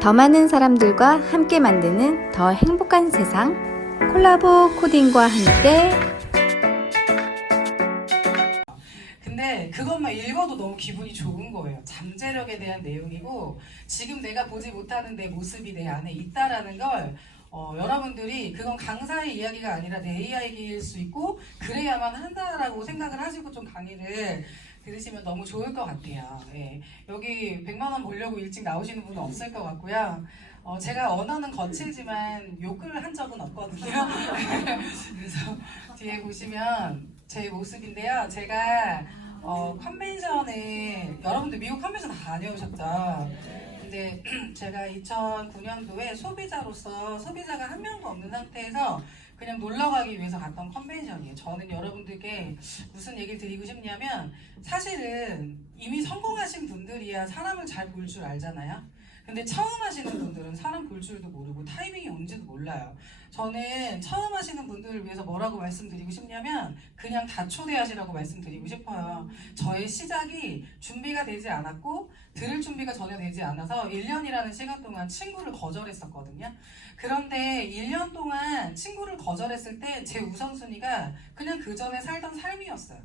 더 많은 사람들과 함께 만드는 더 행복한 세상, 콜라보 코딩과 함께. 근데 그것만 읽어도 너무 기분이 좋은 거예요. 잠재력에 대한 내용이고 지금 내가 보지 못하는 내 모습이 내 안에 있다라는 걸 여러분들이 그건 강사의 이야기가 아니라 내 이야기일 수 있고 그래야만 한다라고 생각을 하시고 좀 강의를 들으시면 너무 좋을 것 같아요. 예. 여기 100만 원 벌려고 일찍 나오시는 분은 없을 것 같고요. 제가 언어는 거칠지만 욕을 한 적은 없거든요. 그래서 뒤에 보시면 제 모습인데요. 제가 컨벤션에 여러분들 미국 컨벤션 다 다녀오셨죠? 근데 제가 2009년도에 소비자로서 소비자가 한 명도 없는 상태에서 그냥 놀러 가기 위해서 갔던 컨벤션이에요. 저는 여러분들께 무슨 얘기를 드리고 싶냐면 사실은 이미 성공하신 분들이야 사람을 잘 볼 줄 알잖아요. 근데 처음 하시는 분들은 사람 볼 줄도 모르고 타이밍이 온지도 몰라요. 저는 처음 하시는 분들을 위해서 뭐라고 말씀드리고 싶냐면 그냥 다 초대하시라고 말씀드리고 싶어요. 저의 시작이 준비가 되지 않았고 들을 준비가 전혀 되지 않아서 1년이라는 시간 동안 친구를 거절했었거든요. 그런데 1년 동안 친구를 거절했을 때 제 우선순위가 그냥 그 전에 살던 삶이었어요.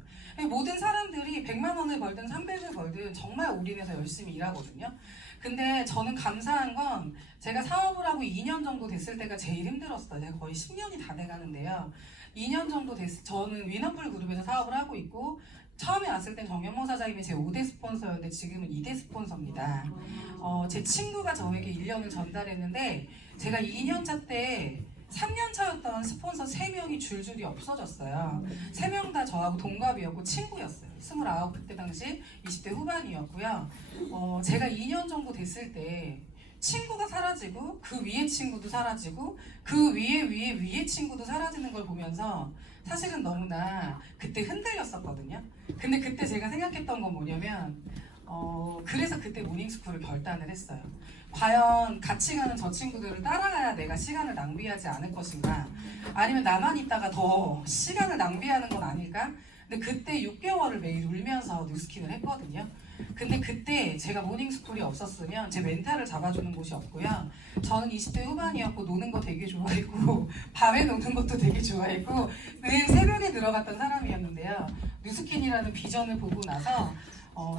모든 사람들이 100만 원을 벌든 300을 벌든 정말 올인해서 열심히 일하거든요. 근데 저는 감사한 건 제가 사업을 하고 2년 정도 됐을 때가 제일 힘들었어요. 제가 거의 10년이 다 돼가는데요. 2년 정도 저는 위너풀 그룹에서 사업을 하고 있고 처음에 왔을 땐 정연모 사장님이 제 5대 스폰서였는데 지금은 2대 스폰서입니다. 제 친구가 저에게 1년을 전달했는데 제가 2년차 때 3년 차였던 스폰서 3명이 줄줄이 없어졌어요. 3명 다 저하고 동갑이었고 친구였어요. 29 그때 당시 20대 후반이었고요. 제가 2년 정도 됐을 때 친구가 사라지고 그 위에 친구도 사라지고 그 위에 친구도 사라지는 걸 보면서 사실은 너무나 그때 흔들렸었거든요. 근데 그때 제가 생각했던 건 뭐냐면 그래서 그때 모닝스쿨을 결단을 했어요. 과연 같이 가는 저 친구들을 따라가야 내가 시간을 낭비하지 않을 것인가, 아니면 나만 있다가 더 시간을 낭비하는 건 아닐까? 근데 그때 6개월을 매일 울면서 뉴스킨을 했거든요. 근데 그때 제가 모닝스쿨이 없었으면 제 멘탈을 잡아주는 곳이 없고요. 저는 20대 후반이었고 노는 거 되게 좋아했고 밤에 노는 것도 되게 좋아했고 늘 새벽에 들어갔던 사람이었는데요. 뉴스킨이라는 비전을 보고 나서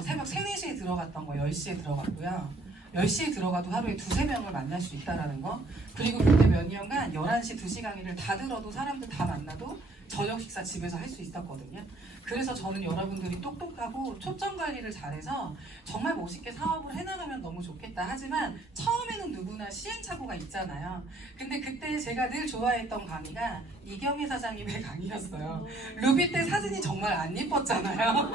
새벽 3, 4시에 들어갔던 거 10시에 들어갔고요. 10시에 들어가도 하루에 2-3명을 만날 수 있다는 거. 그리고 그때 몇 년간 11시 2시 강의를 다 들어도 사람들 다 만나도 저녁 식사 집에서 할 수 있었거든요. 그래서 저는 여러분들이 똑똑하고 초점 관리를 잘해서 정말 멋있게 사업을 해나가면 너무 좋겠다. 하지만 처음에는 누구나 시행착오가 있잖아요. 근데 그때 제가 늘 좋아했던 강의가 이경희 사장님의 강의였어요. 루비 때 사진이 정말 안 예뻤잖아요.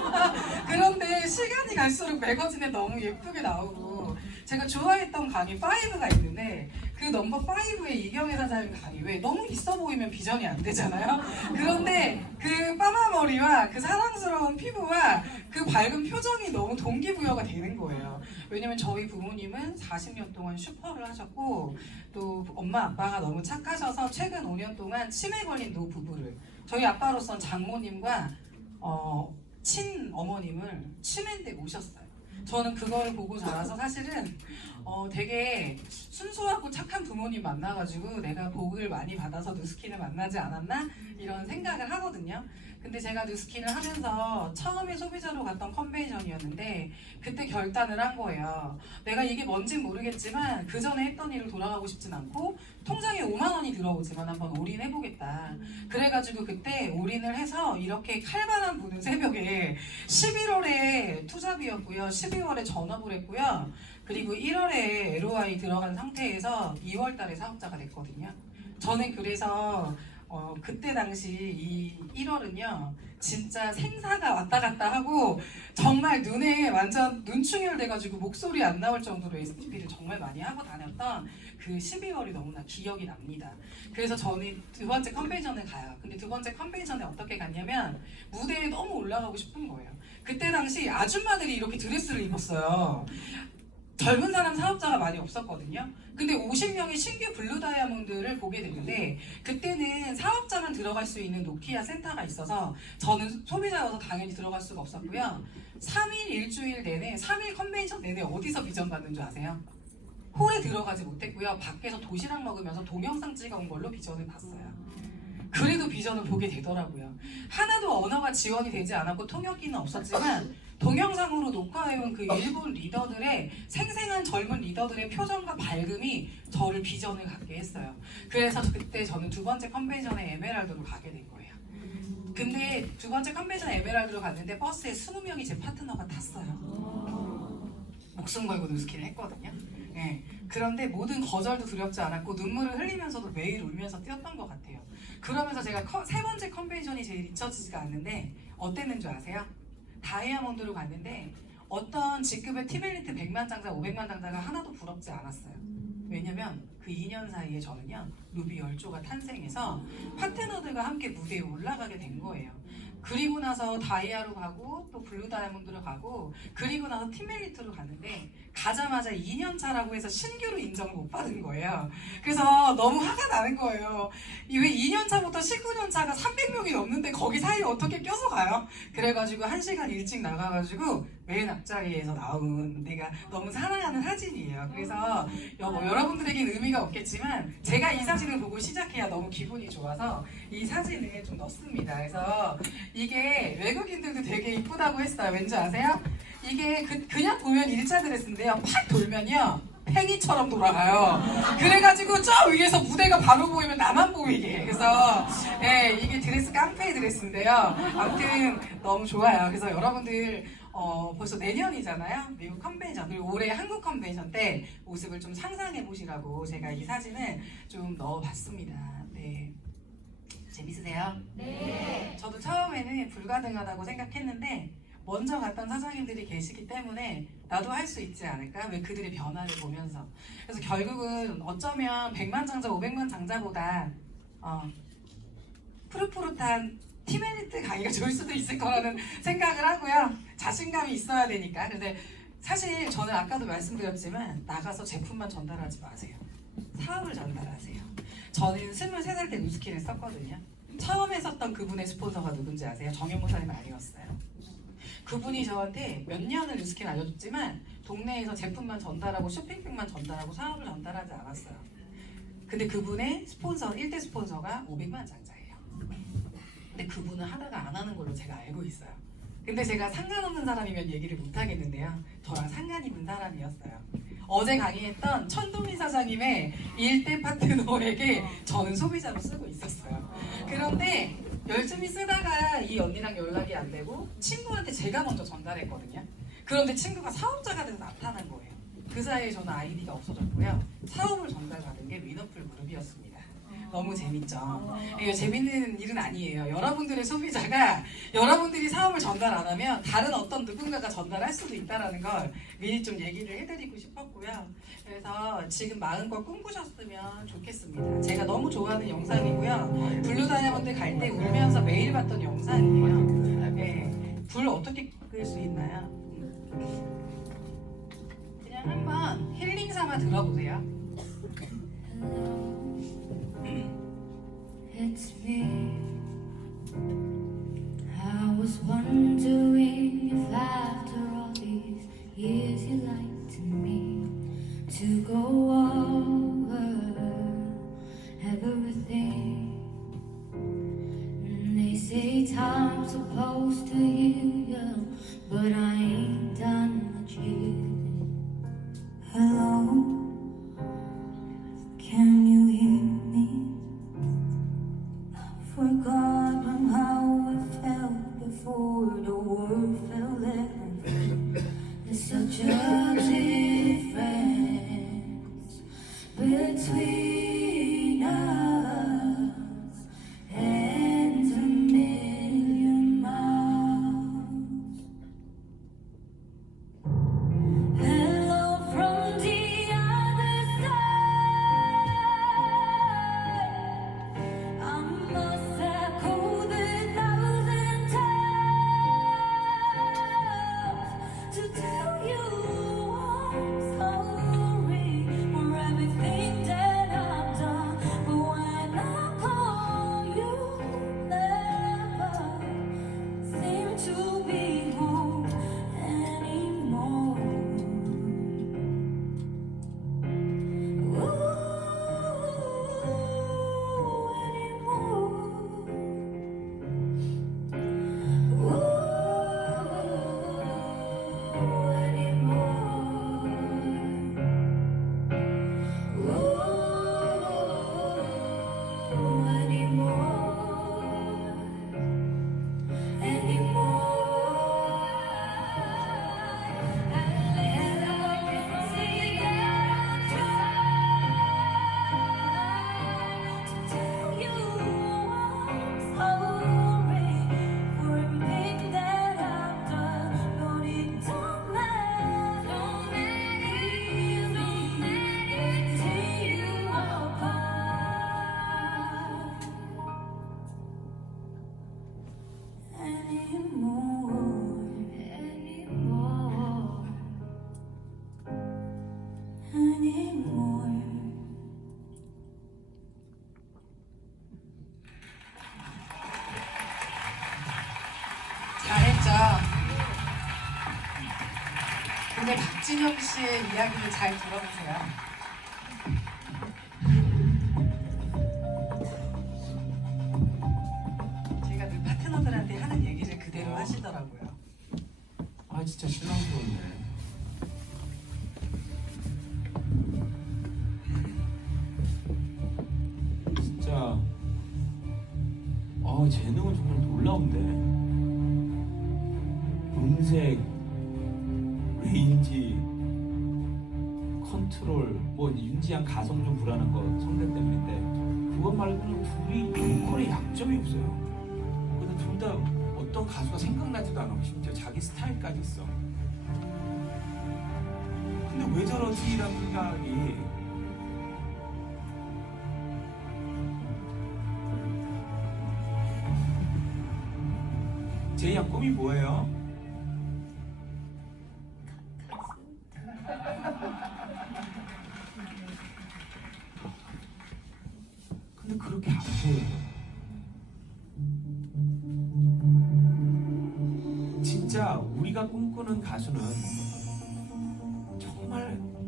그런데 시간이 갈수록 매거진에 너무 예쁘게 나오고 제가 좋아했던 강의 5가 있는데 그 넘버 5의 이경희 사장님 강의 왜 너무 있어 보이면 비전이 안 되잖아요. 그런데 그 빠마머리와 그 사랑스러운 피부와 그 밝은 표정이 너무 동기부여가 되는 거예요. 왜냐면 저희 부모님은 40년 동안 슈퍼를 하셨고 또 엄마 아빠가 너무 착하셔서 최근 5년 동안 치매 걸린 노부부를 저희 아빠로선 장모님과 친어머님을 치매인데 모셨어요. 저는 그거를 보고 자라서 사실은 되게 순수하고 착한 부모님 만나가지고 내가 복을 많이 받아서 뉴스킨을 만나지 않았나? 이런 생각을 하거든요. 근데 제가 뉴스킨을 하면서 처음에 소비자로 갔던 컨벤션이었는데 그때 결단을 한 거예요. 내가 이게 뭔진 모르겠지만 그 전에 했던 일을 돌아가고 싶진 않고 통장에 5만 원이 들어오지만 한번 올인해보겠다. 그래가지고 그때 올인을 해서 이렇게 칼바람 부는 새벽에 11월에 투잡이었고요. 12월에 전업을 했고요. 그리고 1월에 LOI 들어간 상태에서 2월 달에 사업자가 됐거든요. 저는 그래서 그때 당시 이 1월은요 진짜 생사가 왔다 갔다 하고 정말 눈에 완전 눈충혈 돼가지고 목소리 안 나올 정도로 SP를 정말 많이 하고 다녔던 그 12월이 너무나 기억이 납니다. 그래서 저는 두 번째 컨벤션을 가요. 근데 두 번째 컨벤션에 어떻게 갔냐면 무대에 너무 올라가고 싶은 거예요. 그때 당시 아줌마들이 이렇게 드레스를 입었어요. 젊은 사람 사업자가 많이 없었거든요. 근데 50명의 신규 블루 다이아몬드를 보게 되는데 그때는 사업자만 들어갈 수 있는 노키아 센터가 있어서 저는 소비자여서 당연히 들어갈 수가 없었고요. 3일 일주일 내내 3일 컨벤션 내내 어디서 비전 받는 줄 아세요? 홀에 들어가지 못했고요. 밖에서 도시락 먹으면서 동영상 찍어온 걸로 비전을 봤어요. 그래도 비전을 보게 되더라고요. 하나도 언어가 지원이 되지 않았고 통역기는 없었지만 동영상으로 녹화해온 그 일본 리더들의 생생한 젊은 리더들의 표정과 밝음이 저를 비전을 갖게 했어요. 그래서 그때 저는 두 번째 컨벤션에 에메랄드로 가게 된 거예요. 근데 두 번째 컨벤션 에메랄드로 갔는데 버스에 20명이 제 파트너가 탔어요. 목숨 걸고 누스키를 했거든요. 네. 그런데 모든 거절도 두렵지 않았고 눈물을 흘리면서도 매일 울면서 뛰었던 것 같아요. 그러면서 제가 세 번째 컨벤션이 제일 잊혀지지가 않는데 어땠는 줄 아세요? 다이아몬드로 갔는데 어떤 직급의 팀 엘리트 100만 장자, 500만 장자가 하나도 부럽지 않았어요. 왜냐면 그 2년 사이에 저는요 루비 10조가 탄생해서 파트너들과 함께 무대에 올라가게 된 거예요. 그리고 나서 다이아로 가고 또 블루 다이아몬드로 가고 그리고 나서 팀 엘리트로 갔는데 가자마자 2년 차라고 해서 신규로 인정을 못 받은 거예요. 그래서 너무 화가 나는 거예요. 왜 2년 차부터 19년 차가 300명이 넘는데 거기 사이에 어떻게 껴서 가요? 그래가지고 1시간 일찍 나가가지고 맨 앞자리에서 나온 내가 너무 사랑하는 사진이에요. 그래서 여러분들에게는 의미가 없겠지만 제가 이 사진을 보고 시작해야 너무 기분이 좋아서 이 사진을 좀 넣습니다. 그래서 이게 외국인들도 되게 이쁘다고 했어요. 왠지 아세요? 이게 그냥 보면 일자 드레스인데요. 팍 돌면요 팽이처럼 돌아가요. 그래가지고 저 위에서 무대가 바로 보이면 나만 보이게. 그래서 네, 이게 드레스 깡패 드레스인데요. 아무튼 너무 좋아요. 그래서 여러분들 벌써 내년이잖아요. 미국 컨벤션 그리고 올해 한국 컨벤션 때 모습을 좀 상상해 보시라고 제가 이 사진을 좀 넣어봤습니다. 네. 재밌으세요? 네. 저도 처음에는 불가능하다고 생각했는데 먼저 갔던 사장님들이 계시기 때문에 나도 할 수 있지 않을까? 왜 그들의 변화를 보면서. 그래서 결국은 어쩌면 100만 장자, 500만 장자보다 푸릇푸릇한 팀 엘리트 가기가 좋을 수도 있을 거라는 생각을 하고요. 자신감이 있어야 되니까. 근데 사실 저는 아까도 말씀드렸지만 나가서 제품만 전달하지 마세요. 사업을 전달하세요. 저는 23살 때 누스키를 썼거든요. 처음에 썼던 그분의 스폰서가 누군지 아세요? 정현무 사님 아니었어요. 그분이 저한테 몇 년을 누스키를 알려줬지만 동네에서 제품만 전달하고 쇼핑백만 전달하고 사업을 전달하지 않았어요. 근데 그분의 스폰서, 1대 스폰서가 500만 장자예요. 근데 그분은 하다가 안 하는 걸로 제가 알고 있어요. 근데 제가 상관없는 사람이면 얘기를 못 하겠는데요. 저랑 상관 있는 사람이었어요. 어제 강의했던 천동희 사장님의 1대 파트너에게 저는 소비자로 쓰고 있었어요. 그런데 열심히 쓰다가 이 언니랑 연락이 안 되고 친구한테 제가 먼저 전달했거든요. 그런데 친구가 사업자가 돼서 나타난 거예요. 그 사이에 저는 아이디가 없어졌고요. 사업을 전달받은 게 위너풀 그룹이었습니다. 너무 재밌죠? 이게 재밌는 일은 아니에요. 여러분들의 소비자가 여러분들이 사업을 전달 안 하면 다른 어떤 누군가가 전달할 수도 있다는 걸 미리 좀 얘기를 해드리고 싶었고요. 그래서 지금 마음껏 꿈꾸셨으면 좋겠습니다. 제가 너무 좋아하는 영상이고요. 블루 다이아몬드 갈 때 울면서 매일 봤던 영상이에요. 네. 불 어떻게 끌 수 있나요? 그냥 한번 힐링 삼아 들어보세요. It's me. I was wondering if after all these years you'd like to me to go over everything. They say time's supposed to heal you, but I ain't done much healing. Hello, can you hear me? Forgotten how it felt before the world fell in. There's such a difference between us and a million miles. 이은영 씨의 이야기를 잘 들어보세요. 제가 늘 파트너들한테 하는 얘기를 그대로 하시더라고요. 아 진짜 실망스럽네. 진짜 재능은 정말 놀라운데 음색, 레인지, 컨트롤, 뭐 윤지한 가성 좀 불안한 거 성대 때문인데 그것 말고는 둘이 보컬에 약점이 없어요. 근데 둘 다 어떤 가수가 생각나지도 않아. 심지어 자기 스타일까지 있어. 근데 왜 저러지? 라는 생각이 제이양 꿈이 뭐예요? 근데 그렇게 안 보여요. 진짜 우리가 꿈꾸는 가수는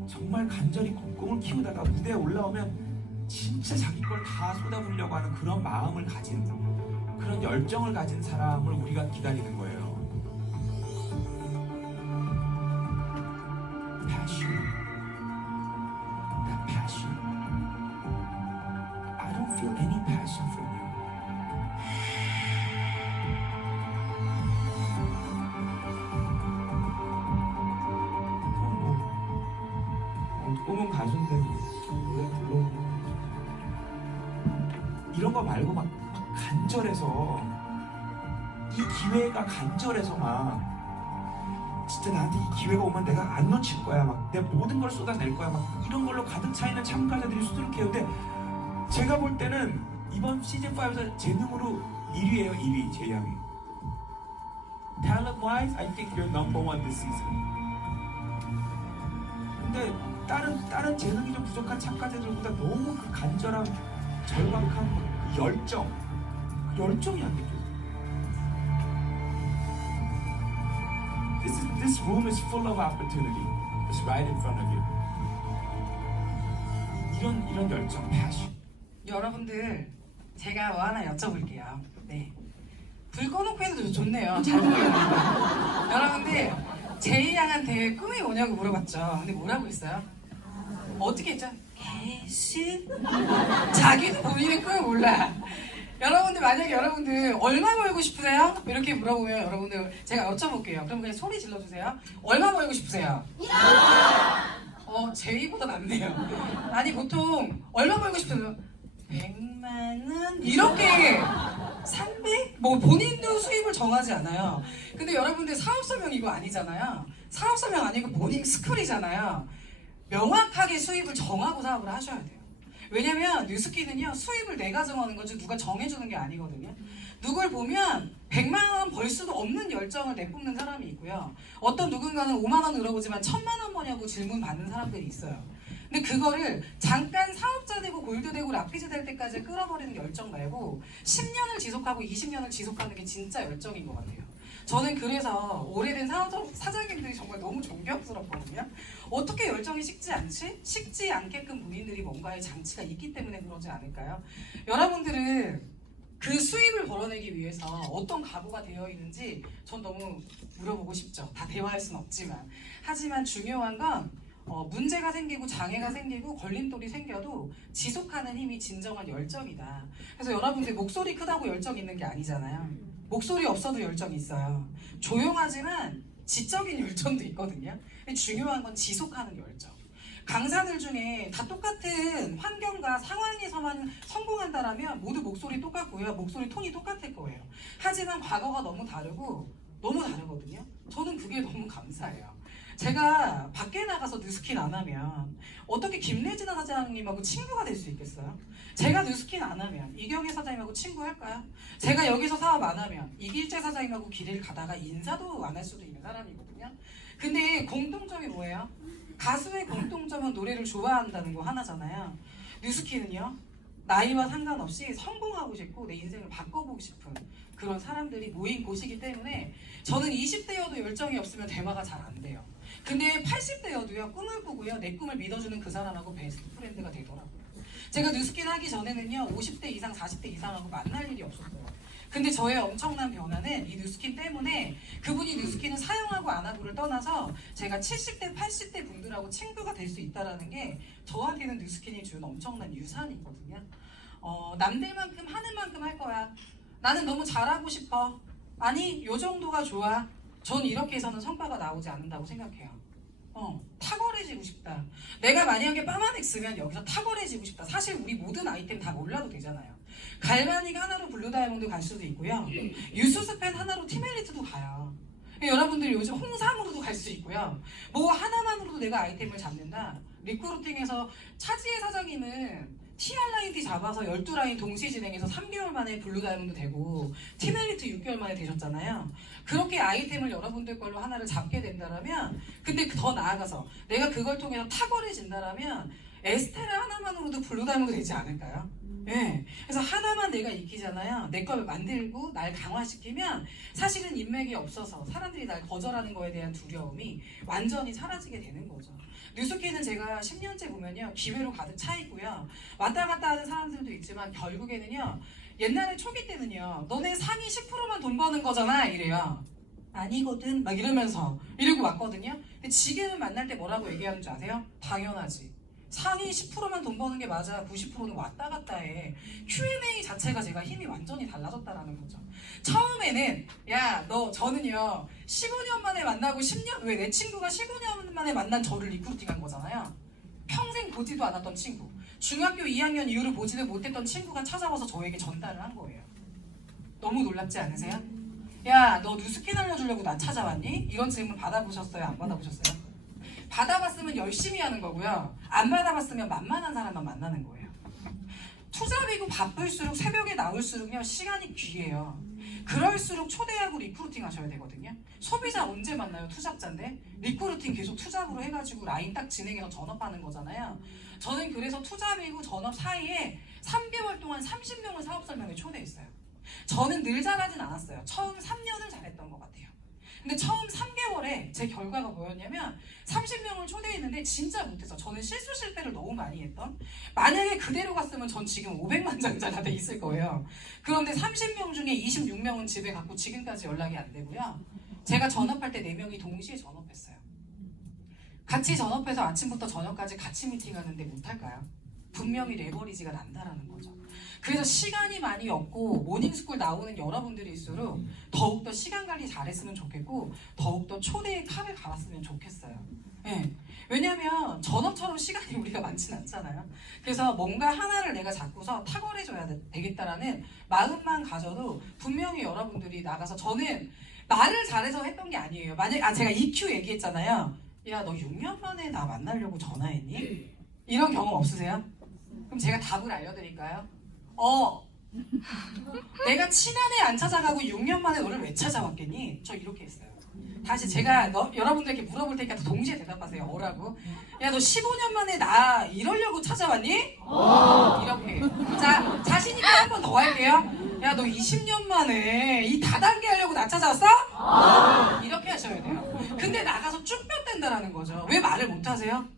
정말 간절히 꿈을 키우다가 무대에 올라오면 진짜 자기 걸 다 쏟아부으려고 하는 그런 마음을 가진, 그런 열정을 가진 사람을 우리가 기다리는 거예요. Passion. That passion. I don't feel any passion from you. 꿈은 가수인데 노래 불러보고 이런 거 말고 막 간절해서, 이 기회가 간절해서 막 진짜 나한테 이 기회가 오면 내가 안 놓칠 거야, 막 내 모든 걸 쏟아낼 거야, 막 이런 걸로 가득 차 있는 참가자들이 수두룩해요. 근데 제가 볼 때는 이번 시즌 5에서 재능으로 1위예요. 1위 제이양이. Talent wise, I think you're number one this season. 근데 다른 재능이 좀 부족한 참가자들보다 너무 그 간절한, 절박한 그 열정이 안 느껴져. This room is full of opportunity. It's right in front of you. 이런 열정, passion. 여러분들, 제가 뭐 하나 여쭤볼게요. 네. 불 꺼놓고 해도 좋네요. 잘 보여요. 여러분들, 제이 양한테 꿈이 뭐냐고 물어봤죠. 근데 뭐라고 했어요? 어떻게 했죠? 개시? 자기도 본인의 꿈을 몰라. 여러분들, 만약에 여러분들 얼마 벌고 싶으세요? 이렇게 물어보면 여러분들 제가 여쭤볼게요. 그럼 그냥 소리 질러주세요. 얼마 벌고 싶으세요? 제이보다 낫네요. 아니, 보통 얼마 벌고 싶으세요? 100만 원? 이렇게 300? 뭐 본인도 수입을 정하지 않아요. 근데 여러분들 사업설명 이거 아니잖아요. 사업설명 아니고 모닝 스쿨이잖아요. 명확하게 수입을 정하고 사업을 하셔야 돼요. 왜냐면 뉴스키는요, 수입을 내가 정하는 거지 누가 정해주는 게 아니거든요. 누굴 보면 100만 원 벌 수도 없는 열정을 내뿜는 사람이 있고요. 어떤 누군가는 5만 원 들어보지만 1000만 원 버냐고 질문 받는 사람들이 있어요. 근데 그거를 잠깐 사업자 되고 골드 되고 락피즈 될 때까지 끌어버리는 열정 말고 10년을 지속하고 20년을 지속하는 게 진짜 열정인 것 같아요. 저는 그래서 오래된 사장님들이 정말 너무 존경스럽거든요. 어떻게 열정이 식지 않게끔 본인들이 뭔가의 장치가 있기 때문에 그러지 않을까요? 여러분들은 그 수입을 벌어내기 위해서 어떤 각오가 되어 있는지 전 너무 물어보고 싶죠. 다 대화할 순 없지만. 하지만 중요한 건 문제가 생기고 장애가 생기고 걸림돌이 생겨도 지속하는 힘이 진정한 열정이다. 그래서 여러분들 목소리 크다고 열정 있는 게 아니잖아요. 목소리 없어도 열정이 있어요. 조용하지만 지적인 열정도 있거든요. 근데 중요한 건 지속하는 열정. 강사들 중에 다 똑같은 환경과 상황에서만 성공한다라면 모두 목소리 똑같고요. 목소리 톤이 똑같을 거예요. 하지만 과거가 너무 다르거든요. 저는 그게 너무 감사해요. 제가 밖에 나가서 뉴스킨 안 하면 어떻게 김래진아 사장님하고 친구가 될 수 있겠어요? 제가 뉴스킨 안 하면 이경혜 사장님하고 친구할까요? 제가 여기서 사업 안 하면 이길재 사장님하고 길을 가다가 인사도 안 할 수도 있는 사람이거든요. 근데 공통점이 뭐예요? 가수의 공통점은 노래를 좋아한다는 거 하나잖아요. 뉴스킨은요, 나이와 상관없이 성공하고 싶고 내 인생을 바꿔보고 싶은 그런 사람들이 모인 곳이기 때문에 저는 20대여도 열정이 없으면 대화가 잘 안 돼요. 근데 80대여도요 꿈을 꾸고요 내 꿈을 믿어주는 그 사람하고 베스트 프렌드가 되더라고요. 제가 뉴스킨 하기 전에는요 50대 이상 40대 이상하고 만날 일이 없었어요. 근데 저의 엄청난 변화는 이 뉴스킨 때문에 그분이 뉴스킨을 사용하고 안 하고를 떠나서 제가 70대 80대 분들하고 친구가 될 수 있다는 게 저한테는 뉴스킨이 준 엄청난 유산이거든요. 남들만큼 하는 만큼 할 거야. 나는 너무 잘하고 싶어. 아니 요 정도가 좋아. 전 이렇게 해서는 성과가 나오지 않는다고 생각해요. 탁월해지고 싶다. 내가 만약에 빠마넥스면 여기서 탁월해지고 싶다. 사실 우리 모든 아이템 다 몰라도 되잖아요. 갈바닉 하나로 블루 다이아몬드 갈 수도 있고요. 유수스펜 하나로 티멜리트도 가요. 여러분들 요즘 홍삼으로도 갈 수 있고요. 뭐 하나만으로도 내가 아이템을 잡는다. 리크루팅에서 차지혜 사장님은 TR라인 잡아서 12라인 동시 진행해서 3개월 만에 블루 다이아몬드 되고 티멜리트 6개월 만에 되셨잖아요. 그렇게 아이템을 여러분들 걸로 하나를 잡게 된다면 근데 더 나아가서 내가 그걸 통해서 탁월해진다면 에스테라 하나만으로도 블루 다이아몬드 되지 않을까요? 네. 그래서 하나만 내가 익히잖아요. 내 걸 만들고 날 강화시키면 사실은 인맥이 없어서 사람들이 날 거절하는 거에 대한 두려움이 완전히 사라지게 되는 거죠. 뉴스킨은 제가 10년째 보면요 기회로 가득 차 있고요. 왔다 갔다 하는 사람들도 있지만 결국에는요 옛날에 초기 때는요 너네 상위 10%만 돈 버는 거잖아 이래요. 아니거든 막 이러면서 이러고 왔거든요. 근데 지금은 만날 때 뭐라고 얘기하는 줄 아세요? 당연하지. 상위 10%만 돈 버는 게 맞아. 90%는 왔다 갔다 해. Q&A 자체가 제가 힘이 완전히 달라졌다라는 거죠. 처음에는 저는요 15년 만에 만나고 10년 왜 내 친구가 15년 만에 만난 저를 리크루팅한 거잖아요. 평생 보지도 않았던 친구. 중학교 2학년 이후로 보지도 못했던 친구가 찾아와서 저에게 전달을 한 거예요. 너무 놀랍지 않으세요? 야, 너 뉴스킨 알려주려고 나 찾아왔니? 이런 질문 받아보셨어요? 안 받아보셨어요? 받아봤으면 열심히 하는 거고요. 안 받아봤으면 만만한 사람만 만나는 거예요. 투잡이고 바쁠수록 새벽에 나올수록요 시간이 귀해요. 그럴수록 초대하고 리크루팅 하셔야 되거든요. 소비자 언제 만나요? 투잡자인데 리크루팅 계속 투잡으로 해가지고 라인 딱 진행해서 전업하는 거잖아요. 저는 그래서 투잡이고 전업 사이에 3개월 동안 30명을 사업 설명회 초대했어요. 저는 늘 잘하진 않았어요. 처음 3년은 잘했던 것 같아요. 근데 처음 3개월에 제 결과가 뭐였냐면 30명을 초대했는데 진짜 못해서 저는 실수 실패를 너무 많이 했던 만약에 그대로 갔으면 전 지금 500만 장자가 돼 있을 거예요. 그런데 30명 중에 26명은 집에 갔고 지금까지 연락이 안 되고요. 제가 전업할 때 4명이 동시에 전업했어요. 같이 전업해서 아침부터 저녁까지 같이 미팅하는데 못할까요? 분명히 레버리지가 난다라는 거죠. 그래서 시간이 많이 없고 모닝스쿨 나오는 여러분들일수록 더욱더 시간 관리 잘했으면 좋겠고 더욱더 초대의 칼을 갈았으면 좋겠어요. 네. 왜냐하면 전업처럼 시간이 우리가 많진 않잖아요. 그래서 뭔가 하나를 내가 잡고서 탁월해져야 되겠다라는 마음만 가져도 분명히 여러분들이 나가서 저는 말을 잘해서 했던 게 아니에요. 제가 EQ 얘기했잖아요. 야, 너 6년 만에 나 만나려고 전화했니? 이런 경험 없으세요? 그럼 제가 답을 알려드릴까요? 내가 친한 애 안 찾아가고 6년 만에 너를 왜 찾아왔겠니? 저 이렇게 했어요. 다시 제가 여러분들에게 물어볼 테니까 동시에 대답하세요. 뭐라고? 야, 너 15년 만에 나 이러려고 찾아왔니? 이렇게. 자, 자신 있게 한 번 더 할게요. 야, 너 20년 만에 이 다단계 하려고 나 찾아왔어? 이렇게 하셔야 돼요. 근데 나가서 쭉 뼈댄다라는 거죠. 왜 말을 못 하세요?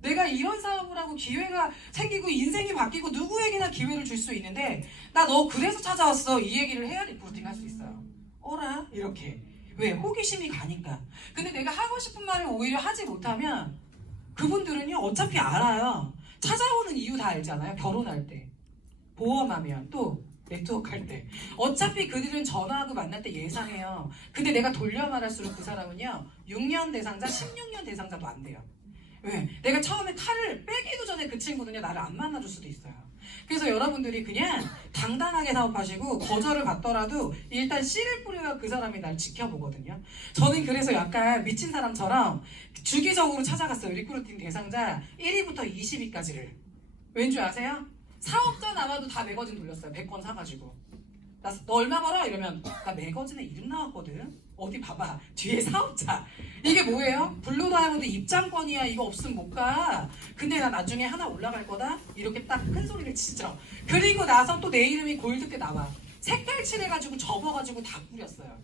내가 이런 사업을 하고 기회가 생기고 인생이 바뀌고 누구에게나 기회를 줄 수 있는데 나 너 그래서 찾아왔어 이 얘기를 해야 리크루팅 할 수 있어요. 어라? 이렇게. 왜? 호기심이 가니까. 근데 내가 하고 싶은 말을 오히려 하지 못하면 그분들은요 어차피 알아요. 찾아오는 이유 다 알잖아요. 결혼할 때, 보험하면, 또 네트워크 할 때. 어차피 그들은 전화하고 만날 때 예상해요. 근데 내가 돌려 말할수록 그 사람은요 6년 대상자, 16년 대상자도 안 돼요. 왜? 내가 처음에 칼을 빼기도 전에 그 친구는요 나를 안 만나줄 수도 있어요. 그래서 여러분들이 그냥 당당하게 사업하시고 거절을 받더라도 일단 씨를 뿌려야 그 사람이 날 지켜보거든요. 저는 그래서 약간 미친 사람처럼 주기적으로 찾아갔어요. 리크루팅 대상자 1위부터 20위까지를. 왠지 아세요? 사업자 나와도 다 매거진 돌렸어요. 100건 사가지고. 너 얼마 벌어? 이러면 나 매거진에 이름 나왔거든. 어디 봐봐. 뒤에 사업자. 이게 뭐예요? 블루 다이아몬드 입장권이야. 이거 없으면 못 가. 근데 나 나중에 하나 올라갈 거다. 이렇게 딱 큰 소리를 치죠. 그리고 나서 또 내 이름이 골드게 나와. 색깔 칠해가지고 접어가지고 다 뿌렸어요.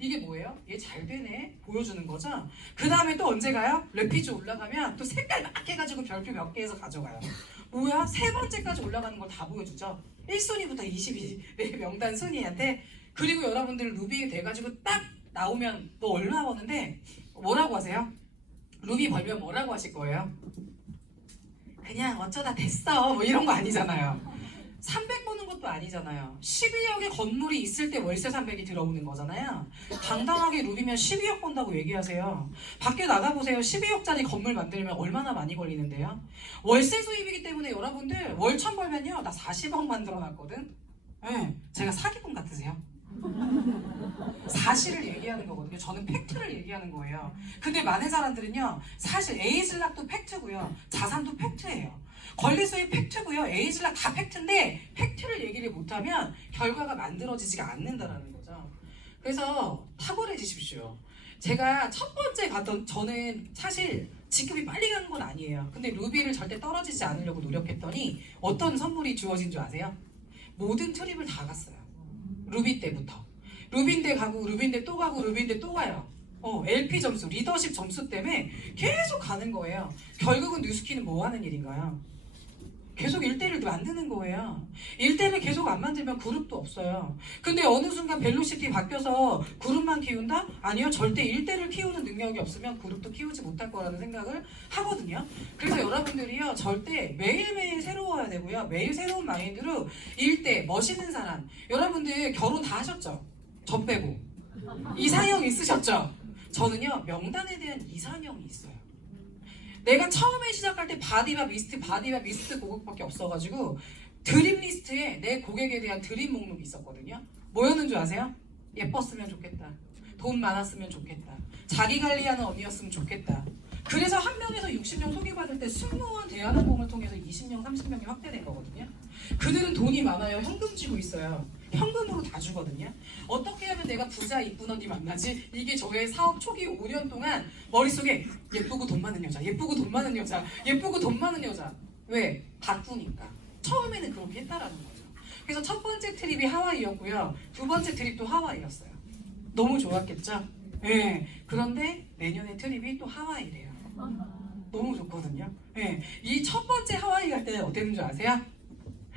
이게 뭐예요? 얘 잘 되네 보여주는 거죠. 그 다음에 또 언제 가요? 레피즈 올라가면 또 색깔 막 해가지고 별표 몇 개에서 가져가요. 뭐야? 세 번째까지 올라가는 걸 다 보여주죠. 1순위부터 22 명단 순위한테. 그리고 여러분들 루비 돼가지고 딱 나오면 너 얼마 버는데 뭐라고 하세요? 루비 벌면 뭐라고 하실 거예요? 그냥 어쩌다 됐어 뭐 이런 거 아니잖아요. 300 버는 것도 아니잖아요. 12억의 건물이 있을 때 월세 300이 들어오는 거잖아요. 당당하게 루비면 12억 번다고 얘기하세요. 밖에 나가보세요. 12억짜리 건물 만들면 얼마나 많이 걸리는데요. 월세 수입이기 때문에 여러분들 월천 벌면요 나 40억 만들어놨거든. 네, 제가 사기꾼 같으세요? 사실을 얘기하는 거거든요. 저는 팩트를 얘기하는 거예요. 근데 많은 사람들은요 사실 에이즐락도 팩트고요 자산도 팩트예요. 권리수입 팩트고요 에이즐락 다 팩트인데 팩트를 얘기를 못하면 결과가 만들어지지가 않는다라는 거죠. 그래서 탁월해지십시오. 제가 첫 번째 갔던 저는 사실 직급이 빨리 가는 건 아니에요. 근데 루비를 절대 떨어지지 않으려고 노력했더니 어떤 선물이 주어진 줄 아세요? 모든 트립을 다 갔어요. 루비 때부터. 루비인데 가고 루비인데 또 가고 루비인데 또 가요. LP 점수, 리더십 점수 때문에 계속 가는 거예요. 결국은 뉴스키는 뭐 하는 일인가요? 계속 1대1을 만드는 거예요. 1대1을 계속 안 만들면 그룹도 없어요. 근데 어느 순간 벨로시티 바뀌어서 그룹만 키운다? 아니요. 절대 1대1을 키우는 능력이 없으면 그룹도 키우지 못할 거라는 생각을 하거든요. 그래서 여러분들이요. 절대 매일매일 새로워야 되고요. 매일 새로운 마인드로 1대 멋있는 사람. 여러분들 결혼 다 하셨죠? 저 빼고. 이상형 있으셨죠? 저는요. 명단에 대한 이상형이 있어요. 내가 처음에 시작할 때 바디바 미스트 고객밖에 없어가지고 드림 리스트에 내 고객에 대한 드림 목록이 있었거든요. 뭐였는 줄 아세요? 예뻤으면 좋겠다. 돈 많았으면 좋겠다. 자기 관리하는 언니였으면 좋겠다. 그래서 한 명에서 60명 소개받을 때 승무원 대한항공을 통해서 20명, 30명이 확대된 거거든요. 그들은 돈이 많아요. 현금 쥐고 있어요. 현금으로 다 주거든요. 어떻게 하면 내가 부자 이쁜 언니 만나지? 이게 저의 사업 초기 5년 동안 머릿속에 예쁘고 돈 많은 여자, 예쁘고 돈 많은 여자, 예쁘고 돈 많은 여자. 왜? 바꾸니까. 처음에는 그렇게 했다라는 거죠. 그래서 첫 번째 트립이 하와이였고요. 두 번째 트립도 하와이였어요. 너무 좋았겠죠? 네. 그런데 내년에 트립이 또 하와이래요. 너무 좋거든요. 네. 이 첫 번째 하와이 갈 때는 어땠는 줄 아세요?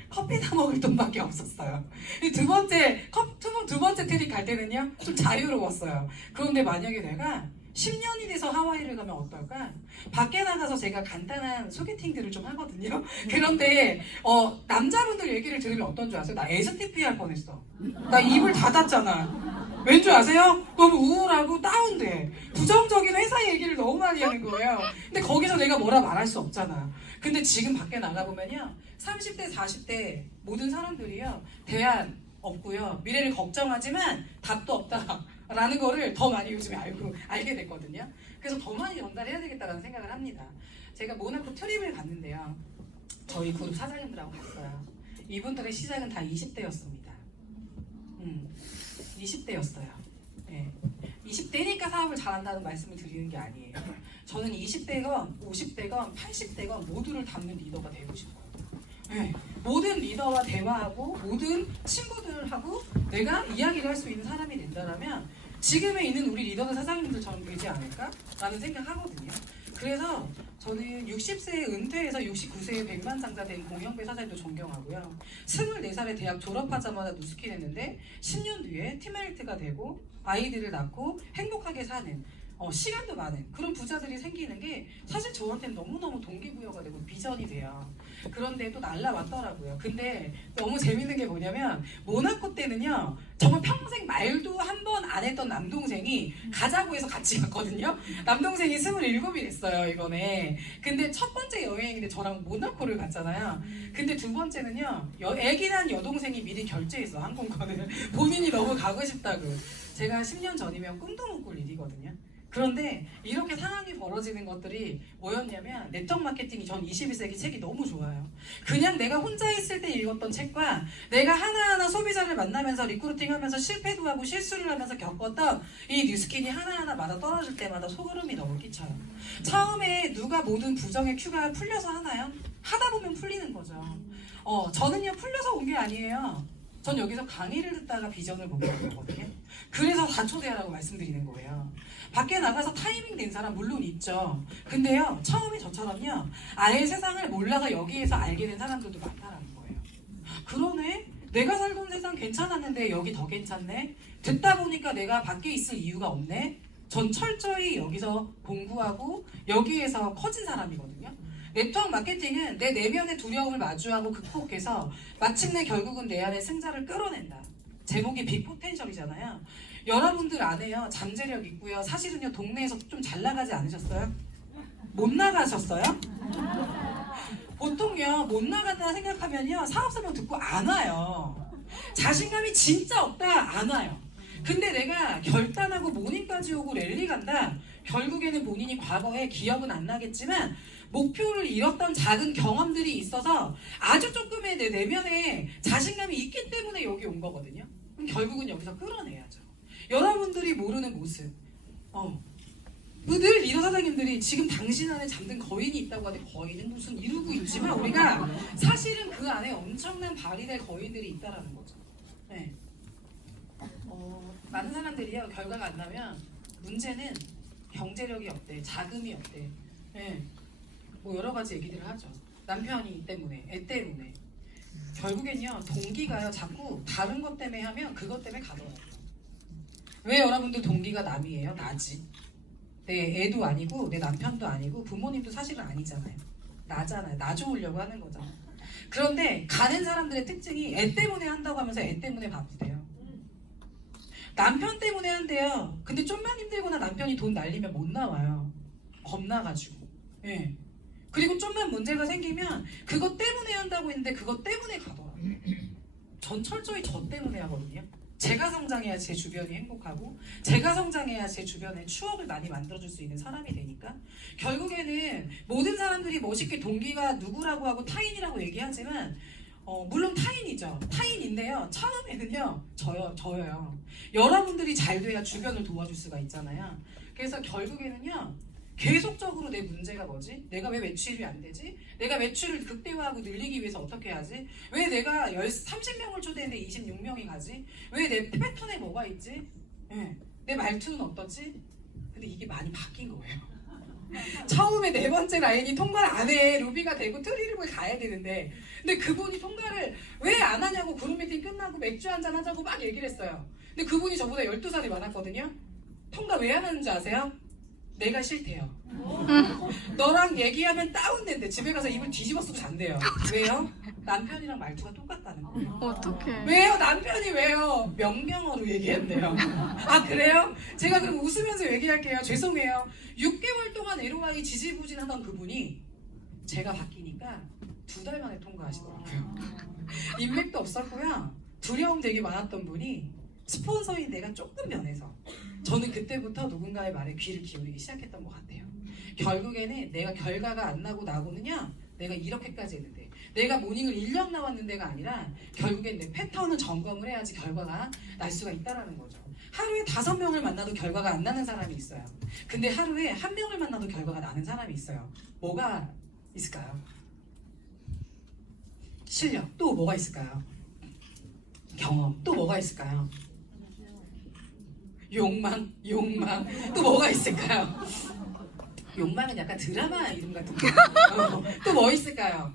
커피 사 먹을 돈밖에 없었어요. 두 번째 트립 갈 때는요 좀 자유로웠어요. 그런데 만약에 내가 10년이 돼서 하와이를 가면 어떨까? 밖에 나가서 제가 간단한 소개팅들을 좀 하거든요. 그런데 남자분들 얘기를 들으면 어떤 줄 아세요? 나 STP 할 뻔했어. 나 입을 닫았잖아. 왠 줄 아세요? 너무 우울하고 다운돼. 부정적인 회사 얘기를 너무 많이 하는 거예요. 근데 거기서 내가 뭐라 말할 수 없잖아. 근데 지금 밖에 나가보면요 30대 40대 모든 사람들이요 대안 없고요 미래를 걱정하지만 답도 없다라는 거를 더 많이 요즘에 알게 됐거든요. 그래서 더 많이 전달해야 되겠다는 생각을 합니다. 제가 모나코 트립을 갔는데요 저희 그룹 사장님들하고 갔어요. 이분들의 시작은 다 20대였습니다 20대였어요. 네. 20대니까 사업을 잘한다는 말씀을 드리는 게 아니에요. 저는 20대건 50대건 80대건 모두를 담는 리더가 되고 싶어요. 네. 모든 리더와 대화하고 모든 친구들하고 내가 이야기를 할 수 있는 사람이 된다면 지금에 있는 우리 리더들 사장님들처럼 되지 않을까라는 생각하거든요. 그래서 저는 60세에 은퇴해서 69세에 백만장자된 공영배 사장님도 존경하고요. 24살에 대학 졸업하자마자 누스킨 했는데 10년 뒤에 팀메이트가 되고 아이들을 낳고 행복하게 사는 시간도 많은 그런 부자들이 생기는 게 사실 저한테는 너무너무 동기부여가 되고 비전이 돼요. 그런데 또 날라왔더라고요. 근데 너무 재밌는 게 뭐냐면 모나코 때는요 정말 평생 말도 한 번 안 했던 남동생이 가자고 해서 같이 갔거든요. 남동생이 27이 됐어요 이번에. 근데 첫 번째 여행인데 저랑 모나코를 갔잖아요. 근데 두 번째는요 애기 난 여동생이 미리 결제했어 항공권을. 본인이 너무 가고 싶다고. 제가 10년 전이면 꿈도 못 꿀 일이거든요. 그런데 이렇게 상황이 벌어지는 것들이 뭐였냐면 네트워크 마케팅이 전 21세기 책이 너무 좋아요. 그냥 내가 혼자 있을 때 읽었던 책과 내가 하나하나 소비자를 만나면서 리크루팅하면서 실패도 하고 실수를 하면서 겪었던 이 뉴스킨이 하나하나 맞아 떨어질 때마다 소름이 너무 끼쳐요. 처음에 누가 모든 부정의 큐가 풀려서 하나요? 하다 보면 풀리는 거죠. 저는요 풀려서 온 게 아니에요. 전 여기서 강의를 듣다가 비전을 보게 된 거거든요. 그래서 다 초대하라고 말씀드리는 거예요. 밖에 나가서 타이밍 된 사람 물론 있죠. 근데요, 처음에 저처럼요, 아예 세상을 몰라서 여기에서 알게 된 사람들도 많다라는 거예요. 그러네? 내가 살던 세상 괜찮았는데 여기 더 괜찮네? 듣다 보니까 내가 밖에 있을 이유가 없네? 전 철저히 여기서 공부하고 여기에서 커진 사람이거든요. 네트워크 마케팅은 내 내면의 두려움을 마주하고 극복해서 마침내 결국은 내 안에 승자를 끌어낸다. 제목이 빅포텐셜이잖아요. 여러분들 안에요, 잠재력 있고요. 사실은요, 동네에서 좀 잘 나가지 않으셨어요? 못 나가셨어요? 보통요, 못 나간다 생각하면요, 사업 설명 듣고 안 와요. 자신감이 진짜 없다, 안 와요. 근데 내가 결단하고 모닝까지 오고 랠리 간다. 결국에는 본인이 과거에 기억은 안 나겠지만 목표를 잃었던 작은 경험들이 있어서 아주 조금의 내 내면에 자신감이 있기 때문에 여기 온 거거든요. 그럼 결국은 여기서 끌어내야죠. 여러분들이 모르는 모습. 늘 리더 사장님들이 지금 당신 안에 잠든 거인이 있다고 하는데 거인은 무슨 이루고 있지만 우리가 사실은 그 안에 엄청난 발휘될 거인들이 있다라는 거죠. 네. 많은 사람들이요, 결과가 안 나면 문제는 경제력이 없대, 자금이 없대. 네. 뭐 여러 가지 얘기들을 하죠. 남편이 때문에, 애 때문에. 결국엔요, 동기가요, 자꾸 다른 것 때문에 하면 그것 때문에 가더라고요. 왜 여러분들 동기가 남이에요? 나지. 내 애도 아니고 내 남편도 아니고 부모님도 사실은 아니잖아요. 나잖아요. 나 좋으려고 하는 거잖아요. 그런데 가는 사람들의 특징이 애 때문에 한다고 하면서 애 때문에 바쁘대요. 남편 때문에 한대요. 근데 좀만 힘들거나 남편이 돈 날리면 못 나와요. 겁나가지고. 예. 그리고 좀만 문제가 생기면 그것 때문에 한다고 했는데 그것 때문에 가더라고요. 전 철저히 저 때문에 하거든요. 제가 성장해야 제 주변이 행복하고 제가 성장해야 제 주변에 추억을 많이 만들어줄 수 있는 사람이 되니까 결국에는 모든 사람들이 멋있게 동기가 누구라고 하고 타인이라고 얘기하지만 물론 타인이죠. 타인인데요. 처음에는요. 저요. 여러분들이 잘 돼야 주변을 도와줄 수가 있잖아요. 그래서 결국에는요. 계속적으로 내 문제가 뭐지? 내가 왜 매출이 안 되지? 내가 매출을 극대화하고 늘리기 위해서 어떻게 해야지? 왜 내가 30명을 초대했는데 26명이 가지? 왜 내 패턴에 뭐가 있지? 네. 내 말투는 어떻지? 근데 이게 많이 바뀐 거예요. 처음에 네 번째 라인이 통과를 안 해. 루비가 되고 트리를 가야 되는데 근데 그분이 통과를 왜 안 하냐고 그룹 미팅 끝나고 맥주 한잔 하자고 막 얘기를 했어요. 근데 그분이 저보다 12살이 많았거든요. 통과 왜 안 하는지 아세요? 내가 싫대요. 너랑 얘기하면 다운된대. 집에 가서 입을 뒤집어 쓰고 잔대요. 왜요? 남편이랑 말투가 똑같다는 거예요. 어떡해. 왜요? 남편이 왜요? 명령어로 얘기한대요. 아 그래요? 제가 그럼 웃으면서 얘기할게요. 죄송해요. 6개월 동안 LOI 지지부진하던 그분이 제가 바뀌니까 2달 만에 통과하시더라고요. 인맥도 없었고요. 두려움 되게 많았던 분이 스폰서인 내가 조금 변해서 저는 그때부터 누군가의 말에 귀를 기울이기 시작했던 것 같아요. 결국에는 내가 결과가 안 나고는요. 내가 이렇게까지 했는데 내가 모닝을 1년 나왔는데가 아니라 결국엔 내 패턴을 점검을 해야지 결과가 날 수가 있다는 거죠. 하루에 5명을 만나도 결과가 안 나는 사람이 있어요. 근데 하루에 1명을 만나도 결과가 나는 사람이 있어요. 뭐가 있을까요? 실력. 또 뭐가 있을까요? 경험. 또 뭐가 있을까요? 욕망. 또 뭐가 있을까요? 욕망은 약간 드라마 이름 같은 거. 또 뭐 있을까요?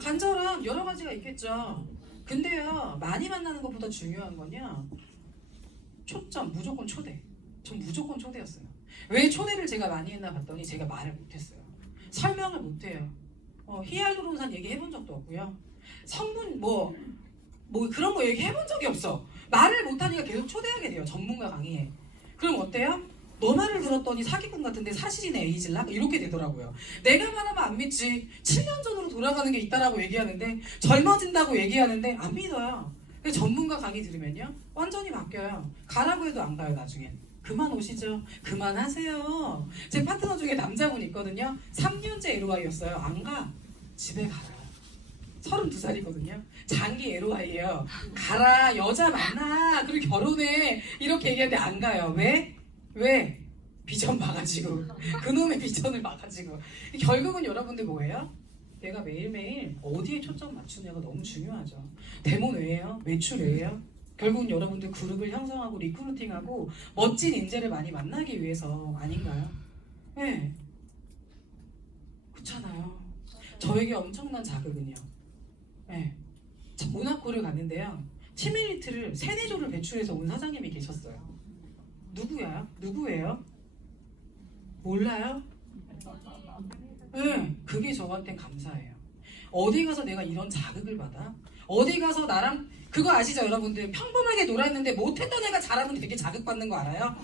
간절함 여러 가지가 있겠죠. 근데요 많이 만나는 것보다 중요한 건요 초점 무조건 초대. 전 무조건 초대였어요. 왜 초대를 제가 많이 했나 봤더니 제가 말을 못했어요. 설명을 못해요. 히알루론산 얘기해본 적도 없고요. 성분 뭐 그런 거 얘기해본 적이 없어. 말을 못하니까 계속 초대하게 돼요. 전문가 강의에. 그럼 어때요? 너 말을 들었더니 사기꾼 같은데 사실이네 에이즐락? 이렇게 되더라고요. 내가 말하면 안 믿지. 7년 전으로 돌아가는 게 있다라고 얘기하는데 젊어진다고 얘기하는데 안 믿어요. 근데 전문가 강의 들으면요 완전히 바뀌어요. 가라고 해도 안 가요. 나중엔 그만 오시죠. 그만하세요. 제 파트너 중에 남자분 있거든요. 3년째 LOI였어요. 안 가. 집에 가라. 32살이거든요. 장기 LOI예요. 가라. 여자 만나. 그리고 결혼해. 이렇게 얘기하는데 안 가요. 왜? 비전 막아지고 그놈의 비전을 막아지고 결국은 여러분들 뭐예요? 내가 매일매일 어디에 초점 맞추냐가 너무 중요하죠. 데모 외에요? 매출 외에요? 결국은 여러분들 그룹을 형성하고 리크루팅하고 멋진 인재를 많이 만나기 위해서 아닌가요? 네. 그렇잖아요. 저에게 엄청난 자극은요. 네. 모나코를 갔는데요. 팀 엘리트를 3-4조를 배출해서 온 사장님이 계셨어요. 누구예요? 몰라요? 네, 그게 저한텐 감사해요. 어디 가서 내가 이런 자극을 받아? 어디 가서 나랑 그거 아시죠 여러분들? 평범하게 놀았는데 못했던 애가 잘하면 되게 자극받는 거 알아요?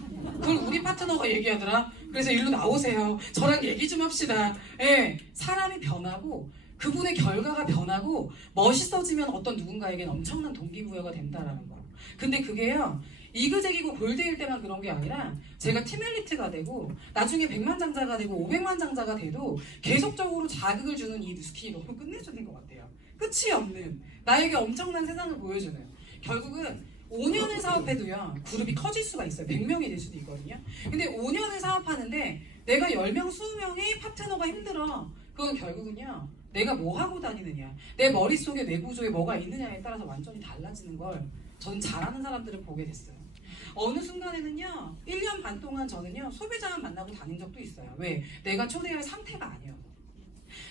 그걸 우리 파트너가 얘기하더라. 그래서 일로 나오세요. 저랑 얘기 좀 합시다. 예, 사람이 변하고 그분의 결과가 변하고 멋있어지면 어떤 누군가에겐 엄청난 동기부여가 된다라는 거. 근데 그게요. 이그젝이고 골드일 때만 그런 게 아니라 제가 팀 엘리트가 되고 나중에 100만 장자가 되고 500만 장자가 돼도 계속적으로 자극을 주는 이 뉴스킨이 너무 끝내주는 것 같아요. 끝이 없는 나에게 엄청난 세상을 보여주는 결국은 5년을 사업해도요 그룹이 커질 수가 있어요. 100명이 될 수도 있거든요. 근데 5년을 사업하는데 내가 10명, 20명의 파트너가 힘들어. 그건 결국은요 내가 뭐 하고 다니느냐 내 머릿속에 뇌 구조에 뭐가 있느냐에 따라서 완전히 달라지는 걸 저는 잘하는 사람들을 보게 됐어요. 어느 순간에는요 1년 반 동안 저는요 소비자만 만나고 다닌 적도 있어요. 왜? 내가 초대할 상태가 아니어서.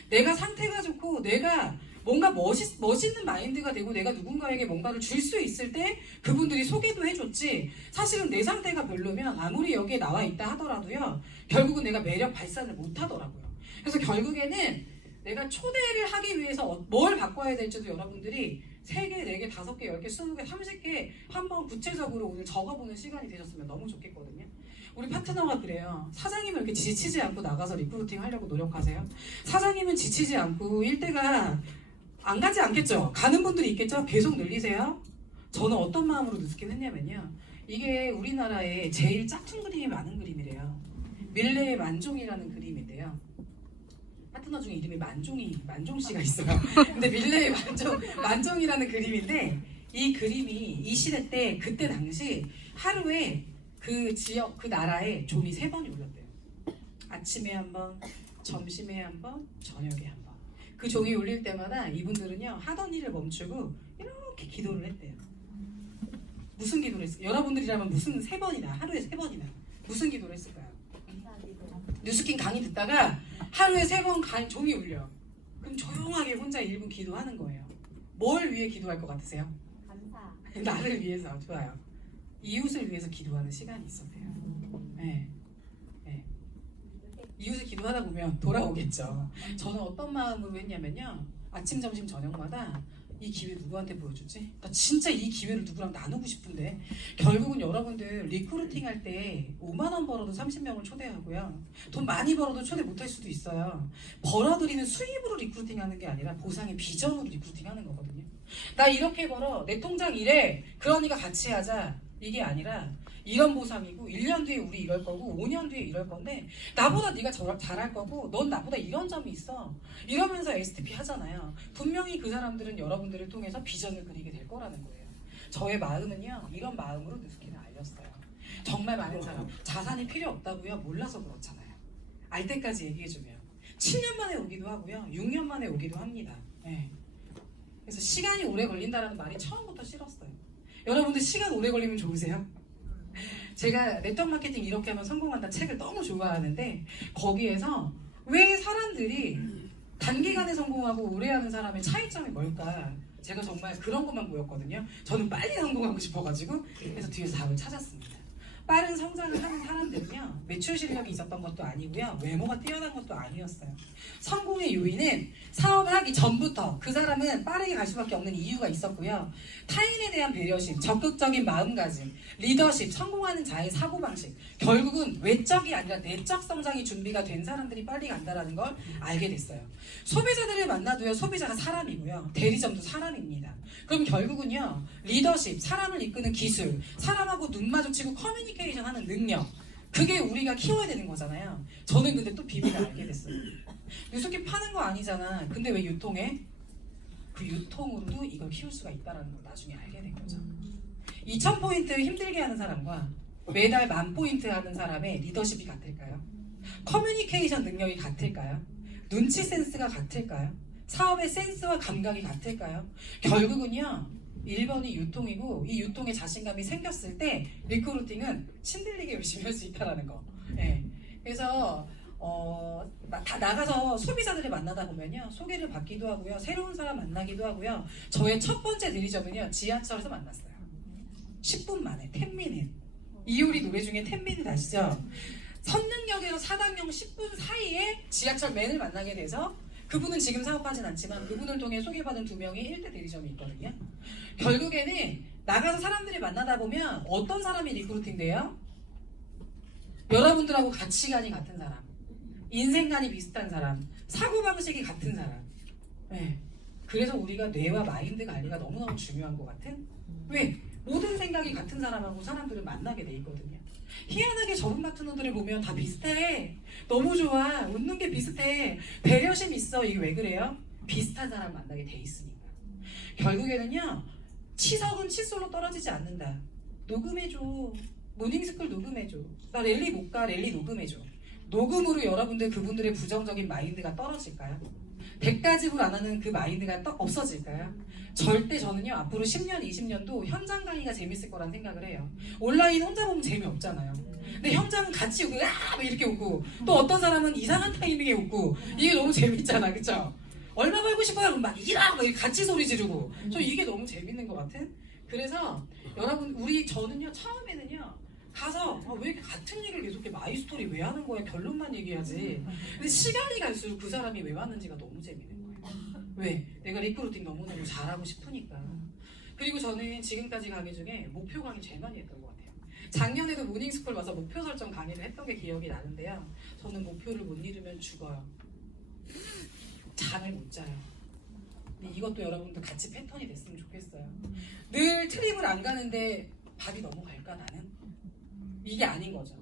내가 상태가 좋고 내가 뭔가 멋있는 마인드가 되고 내가 누군가에게 뭔가를 줄 수 있을 때 그분들이 소개도 해줬지 사실은 내 상태가 별로면 아무리 여기에 나와 있다 하더라도요 결국은 내가 매력 발산을 못 하더라고요. 그래서 결국에는 내가 초대를 하기 위해서 뭘 바꿔야 될지도 여러분들이 3개, 4개, 5개, 10개, 20개, 30개 한번 구체적으로 오늘 적어보는 시간이 되셨으면 너무 좋겠거든요. 우리 파트너가 그래요. 사장님은 이렇게 지치지 않고 나가서 리크루팅 하려고 노력하세요? 사장님은 지치지 않고 일대가 안 가지 않겠죠? 가는 분들이 있겠죠? 계속 늘리세요? 저는 어떤 마음으로 느끼긴 했냐면요. 이게 우리나라에 제일 짝퉁 그림이 많은 그림이래요. 밀레의 만종이라는 그림인데요. 파트너 중에 이름이 만종씨가 있어요. 근데 밀레의 만종이라는 그림인데 이 그림이 이 시대 때 그때 당시 하루에 그 지역 그 나라에 종이 3번이 울렸대요. 아침에 한 번, 점심에 한 번, 저녁에 한 번. 그 종이 울릴 때마다 이분들은요 하던 일을 멈추고 이렇게 기도를 했대요. 무슨 기도를 했을까요? 여러분들이라면 무슨 3번이나 하루에 3번이나 무슨 기도를 했을까요? 뉴스킨 강의 듣다가 하루에 3번 종이 울려. 그럼 조용하게 혼자 1분 기도하는 거예요. 뭘 위해 기도할 것 같으세요? 감사. 나를 위해서. 좋아요. 이웃을 위해서 기도하는 시간이 있었대요. 네. 네. 이웃을 기도하다 보면 돌아오겠죠. 저는 어떤 마음으로 했냐면요. 아침, 점심, 저녁마다 이 기회 누구한테 보여주지? 나 진짜 이 기회를 누구랑 나누고 싶은데 결국은 여러분들 리크루팅 할 때 5만 원 벌어도 30명을 초대하고요. 돈 많이 벌어도 초대 못할 수도 있어요. 벌어들이는 수입으로 리크루팅하는 게 아니라 보상의 비전으로 리크루팅하는 거거든요. 나 이렇게 벌어. 내 통장 이래. 그러니까 같이 하자. 이게 아니라 이런 보상이고 1년 뒤에 우리 이럴 거고 5년 뒤에 이럴 건데 나보다 네가 잘할 거고 넌 나보다 이런 점이 있어 이러면서 STP 하잖아요. 분명히 그 사람들은 여러분들을 통해서 비전을 그리게 될 거라는 거예요. 저의 마음은요 이런 마음으로 뉴스킨을 알렸어요. 정말 많은 사람 자산이 필요 없다고요? 몰라서 그렇잖아요. 알 때까지 얘기해주면 7년 만에 오기도 하고요 6년 만에 오기도 합니다. 네. 그래서 시간이 오래 걸린다는 말이 처음부터 싫었어요. 여러분들 시간 오래 걸리면 좋으세요? 제가 네트워크 마케팅 이렇게 하면 성공한다 책을 너무 좋아하는데 거기에서 왜 사람들이 단기간에 성공하고 오래 하는 사람의 차이점이 뭘까? 제가 정말 그런 것만 보였거든요. 저는 빨리 성공하고 싶어가지고 그래서 뒤에서 답을 찾았습니다. 빠른 성장을 하는 사람들은요 매출 실력이 있었던 것도 아니고요 외모가 뛰어난 것도 아니었어요. 성공의 요인은 사업을 하기 전부터 그 사람은 빠르게 갈 수밖에 없는 이유가 있었고요. 타인에 대한 배려심, 적극적인 마음가짐, 리더십, 성공하는 자의 사고방식 결국은 외적이 아니라 내적 성장이 준비가 된 사람들이 빨리 간다는 걸 알게 됐어요. 소비자들을 만나도요 소비자가 사람이고요 대리점도 사람입니다. 그럼 결국은요 리더십, 사람을 이끄는 기술, 사람하고 눈 마주치고 커뮤니케이션 하는 능력 그게 우리가 키워야 되는 거잖아요. 저는 근데 또 비밀을 알게 됐어요. 뉴스킨 파는 거 아니잖아. 근데 왜 유통해? 그 유통으로도 이걸 키울 수가 있다는 걸 나중에 알게 된 거죠. 2,000포인트 힘들게 하는 사람과 매달 10,000포인트 하는 사람의 리더십이 같을까요? 커뮤니케이션 능력이 같을까요? 눈치 센스가 같을까요? 사업의 센스와 감각이 같을까요? 결국은요, 1번이 유통이고 이 유통에 자신감이 생겼을 때 리크루팅은 신들리게 열심히 할 수 있다는 거. 예. 그래서 다 나가서 소비자들을 만나다 보면요, 소개를 받기도 하고요, 새로운 사람 만나기도 하고요. 저의 첫 번째 대리점은요, 지하철에서 만났어요. 10분 만에 10minute. 이효리 노래 중에 10minute 아시죠? 선릉역에서 사당역 10분 사이에 지하철맨을 만나게 돼서, 그분은 지금 사업하진 않지만 그분을 통해 소개받은 2명이 1대 대리점이 있거든요. 결국에는 나가서 사람들이 만나다 보면 어떤 사람이 리크루팅 돼요? 여러분들하고 가치관이 같은 사람, 인생관이 비슷한 사람, 사고방식이 같은 사람. 네. 그래서 우리가 뇌와 마인드 관리가 너무너무 중요한 것 같은? 왜? 모든 생각이 같은 사람하고 사람들을 만나게 돼 있거든요. 희한하게 저분 파트너들을 보면 다 비슷해. 너무 좋아. 웃는 게 비슷해. 배려심 있어. 이게 왜 그래요? 비슷한 사람 만나게 돼 있으니까. 결국에는요, 치석은 칫솔로 떨어지지 않는다. 녹음해줘. 모닝스쿨 녹음해줘. 나 랠리 못 가. 랠리 녹음해줘. 녹음으로 여러분들 그분들의 부정적인 마인드가 떨어질까요? 100가지로 안 하는 그 마인드가 없어질까요? 절대 저는요, 앞으로 10년, 20년도 현장 강의가 재밌을 거란 생각을 해요. 온라인 혼자 보면 재미없잖아요. 근데 현장은 같이 웃고, 막 이렇게 웃고, 또 어떤 사람은 이상한 타이밍에 웃고, 이게 너무 재밌잖아, 그쵸? 얼마 벌고 싶어요? 그럼 막 이라고 같이 소리 지르고. 저 이게 너무 재밌는 것 같은? 그래서 여러분, 저는요, 처음에는요, 가서 왜 이렇게 같은 얘기를 계속 이렇게 마이 스토리 왜 하는 거야? 결론만 얘기하지. 근데 시간이 갈수록 그 사람이 왜 왔는지가 너무 재밌는 거예요. 왜? 내가 리크루팅 너무너무 잘하고 싶으니까. 그리고 저는 지금까지 강의 중에 목표 강의 제일 많이 했던 것 같아요. 작년에도 모닝스쿨 와서 목표 설정 강의를 했던 게 기억이 나는데요. 저는 목표를 못 이루면 죽어요. 잠을 못 자요. 근데 이것도 여러분들 같이 패턴이 됐으면 좋겠어요. 늘 트립을 안 가는데 밥이 넘어갈까 나는? 이게 아닌 거죠.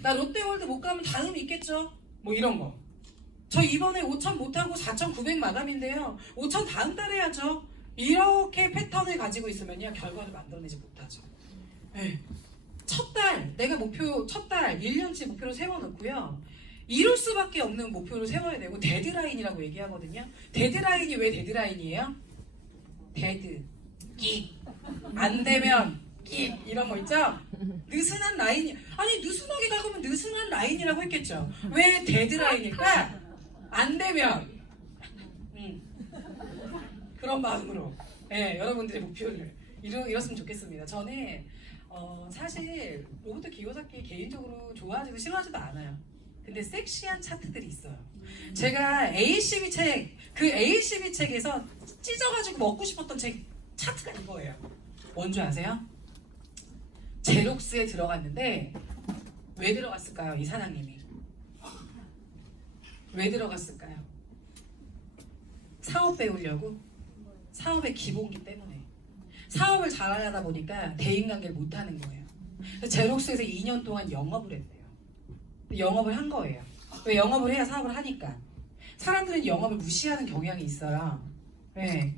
나 롯데월드 못 가면 다음이 있겠죠? 뭐 이런 거. 저 이번에 5천 못하고 4,900 마감인데요. 5천 다음 달에 해야죠. 이렇게 패턴을 가지고 있으면요, 결과를 만들어내지 못하죠. 네. 첫 달, 내가 첫 달 1년치 목표를 세워놓고요. 이룰 수밖에 없는 목표를 세워야 되고, 데드라인이라고 얘기하거든요. 데드라인이 왜 데드라인이에요? 안 되면 이런 거 있죠? 느슨한 라인이, 아니 느슨하게 가면 느슨한 라인이라고 했겠죠. 왜 데드라인일까? 안 되면 그런 마음으로, 예, 여러분들의 목표를 이뤘으면 좋겠습니다. 저는 사실 로봇 기호잡기 개인적으로 좋아하지도 싫어하지도 않아요. 근데 섹시한 차트들이 있어요. 제가 ACB 책, 그 ACB 책에서 찢어가지고 먹고 싶었던 책 차트가 이거예요. 뭔지 아세요? 제록스에 들어갔는데 왜 들어갔을까요? 이 사장님이 왜 들어갔을까요? 사업 배우려고? 사업의 기본기 때문에. 사업을 잘하려다 보니까 대인관계를 못하는 거예요. 그래서 제록스에서 2년 동안 영업을 했대요. 영업을 한 거예요. 왜? 영업을 해야 사업을 하니까. 사람들은 영업을 무시하는 경향이 있어요. 네.